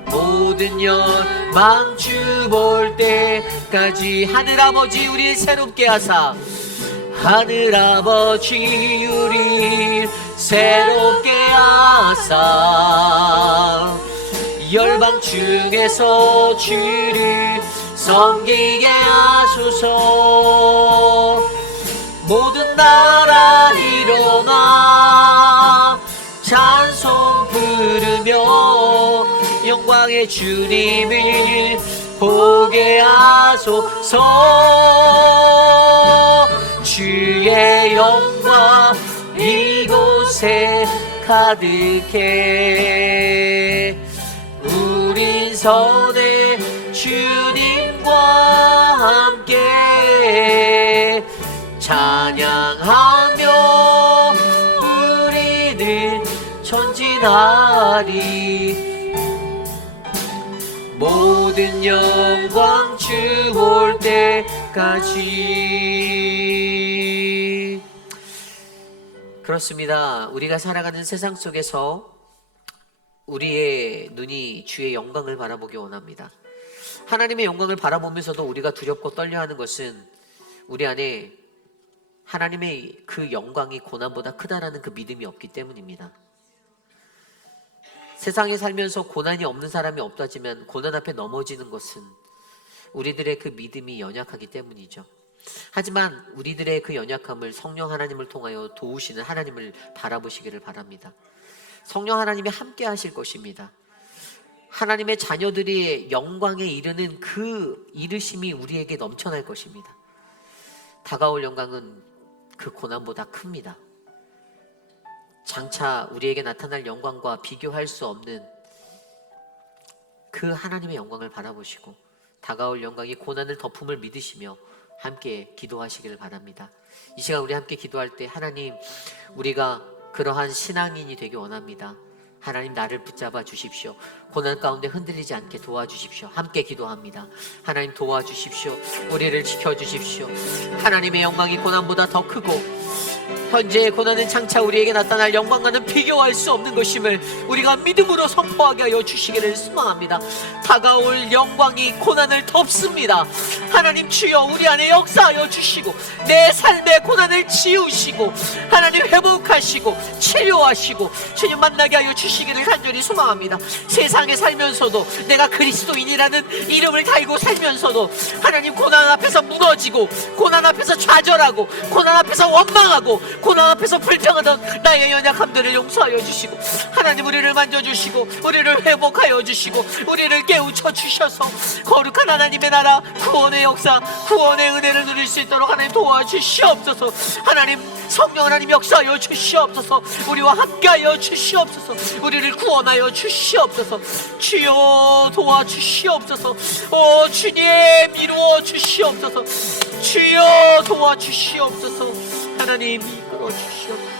모든 열망 주 볼 때까지 하늘아버지 우리 새롭게 하사, 하늘아버지 우리 새롭게 하사, 열방 중에서 주를 섬기게 하소서. 모든 나라 일어나 찬송 부르며 영광의 주님을 보게 하소서. 주의 영광 이곳에 가득해. 우린 선의 주님과 함께 찬양하며 우리는 전진하리. 모든 영광 주 볼 때까지. 그렇습니다. 우리가 살아가는 세상 속에서 우리의 눈이 주의 영광을 바라보기 원합니다. 하나님의 영광을 바라보면서도 우리가 두렵고 떨려하는 것은 우리 안에 하나님의 그 영광이 고난보다 크다라는 그 믿음이 없기 때문입니다. 세상에 살면서 고난이 없는 사람이 없다지만 고난 앞에 넘어지는 것은 우리들의 그 믿음이 연약하기 때문이죠. 하지만 우리들의 그 연약함을 성령 하나님을 통하여 도우시는 하나님을 바라보시기를 바랍니다. 성령 하나님이 함께 하실 것입니다. 하나님의 자녀들이 영광에 이르는 그 이르심이 우리에게 넘쳐날 것입니다. 다가올 영광은 그 고난보다 큽니다. 장차 우리에게 나타날 영광과 비교할 수 없는 그 하나님의 영광을 바라보시고 다가올 영광이 고난을 덮음을 믿으시며 함께 기도하시기를 바랍니다. 이 시간 우리 함께 기도할 때 하나님, 우리가 그러한 신앙인이 되기 원합니다. 하나님, 나를 붙잡아 주십시오. 고난 가운데 흔들리지 않게 도와주십시오. 함께 기도합니다. 하나님, 도와주십시오. 우리를 지켜주십시오. 하나님의 영광이 고난보다 더 크고 현재의 고난은 장차 우리에게 나타날 영광과는 비교할 수 없는 것임을 우리가 믿음으로 선포하게 하여 주시기를 소망합니다. 다가올 영광이 고난을 덮습니다. 하나님 주여, 우리 안에 역사하여 주시고 내 삶의 고난을 지우시고 하나님 회복하시고 치료하시고 주님 만나게 하여 주시기를 간절히 소망합니다. 세상에 살면서도 내가 그리스도인이라는 이름을 달고 살면서도 하나님 고난 앞에서 무너지고 고난 앞에서 좌절하고 고난 앞에서 원망하고 고난 앞에서 불평하던 나의 연약함들을 용서하여 주시고 하나님, 우리를 만져주시고 우리를 회복하여 주시고 우리를 깨우쳐 주셔서 거룩한 하나님의 나라, 구원의 역사, 구원의 은혜를 누릴 수 있도록 하나님 도와주시옵소서. 하나님, 성령 하나님 역사하여 주시옵소서. 우리와 함께하여 주시옵소서. 우리를 구원하여 주시옵소서. 주여 도와주시옵소서. 오 주님, 이루어 주시옵소서. 주여 도와주시옵소서. 하나님, 이끌어 주시옵소서.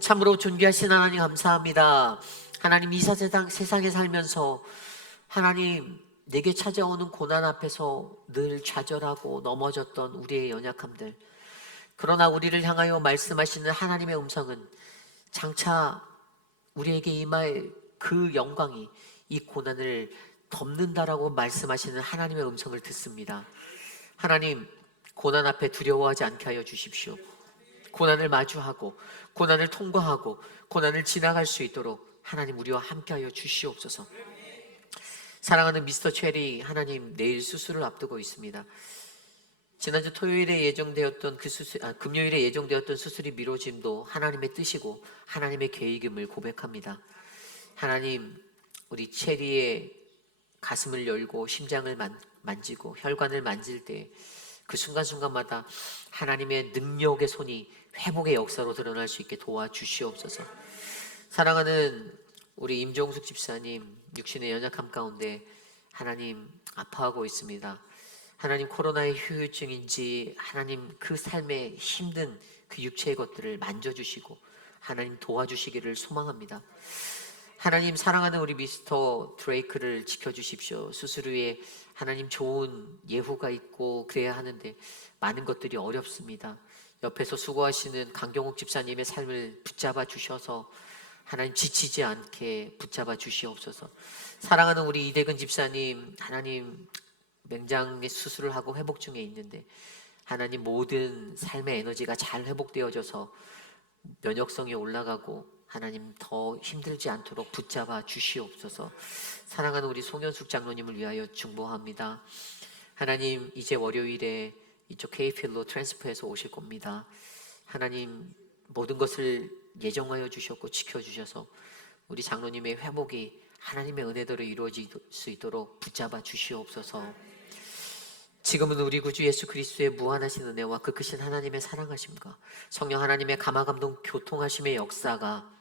참으로 존귀하신 하나님 감사합니다. 하나님, 이 세상에 살면서 하나님, 내게 찾아오는 고난 앞에서 늘 좌절하고 넘어졌던 우리의 연약함들, 그러나 우리를 향하여 말씀하시는 하나님의 음성은 장차 우리에게 임할 그 영광이 이 고난을 덮는다라고 말씀하시는 하나님의 음성을 듣습니다. 하나님, 고난 앞에 두려워하지 않게 하여 주십시오. 고난을 마주하고 고난을 통과하고 고난을 지나갈 수 있도록 하나님, 우리와 함께하여 주시옵소서. 사랑하는 미스터 체리, 하나님, 내일 수술을 앞두고 있습니다. 지난주 토요일에 예정되었던 금요일에 예정되었던 수술이 미뤄짐도 하나님의 뜻이고 하나님의 계획임을 고백합니다. 하나님, 우리 체리의 가슴을 열고 심장을 만지고 혈관을 만질 때 그 순간순간마다 하나님의 능력의 손이 회복의 역사로 드러날 수 있게 도와주시옵소서. 사랑하는 우리 임종숙 집사님, 육신의 연약함 가운데 하나님 아파하고 있습니다. 하나님, 코로나의 후유증인지 하나님 그 삶에 힘든 그 육체의 것들을 만져주시고 하나님 도와주시기를 소망합니다. 하나님, 사랑하는 우리 미스터 드레이크를 지켜주십시오. 수술 후에 하나님 좋은 예후가 있고 그래야 하는데 많은 것들이 어렵습니다. 옆에서 수고하시는 강경옥 집사님의 삶을 붙잡아 주셔서 하나님 지치지 않게 붙잡아 주시옵소서. 사랑하는 우리 이대근 집사님, 하나님 맹장의 수술을 하고 회복 중에 있는데 하나님 모든 삶의 에너지가 잘 회복되어져서 면역성이 올라가고 하나님 더 힘들지 않도록 붙잡아 주시옵소서. 사랑하는 우리 송현숙 장로님을 위하여 중보합니다. 하나님, 이제 월요일에 이쪽 K필로 트랜스퍼해서 오실 겁니다. 하나님 모든 것을 예정하여 주셨고 지켜주셔서 우리 장로님의 회복이 하나님의 은혜대로 이루어질 수 있도록 붙잡아 주시옵소서. 지금은 우리 구주 예수 그리스도의 무한하신 은혜와 그 크신 하나님의 사랑하심과 성령 하나님의 감화감동 교통하심의 역사가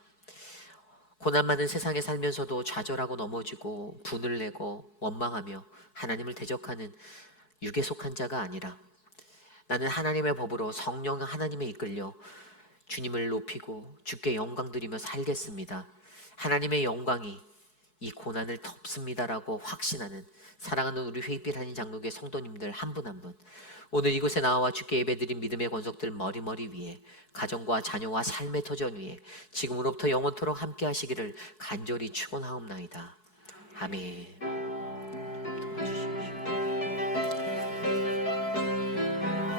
고난 많은 세상에 살면서도 좌절하고 넘어지고 분을 내고 원망하며 하나님을 대적하는 육에 속한 자가 아니라 나는 하나님의 법으로 성령 하나님에 이끌려 주님을 높이고 주께 영광 드리며 살겠습니다. 하나님의 영광이 이 고난을 덮습니다라고 확신하는 사랑하는 우리 회빛 한인 장로교회 성도님들 한 분 한 분, 오늘 이곳에 나와 주께 예배드린 믿음의 권속들 머리 위에 가정과 자녀와 삶의 터전 위에 지금으로부터 영원토록 함께 하시기를 간절히 축원하옵나이다. 아멘.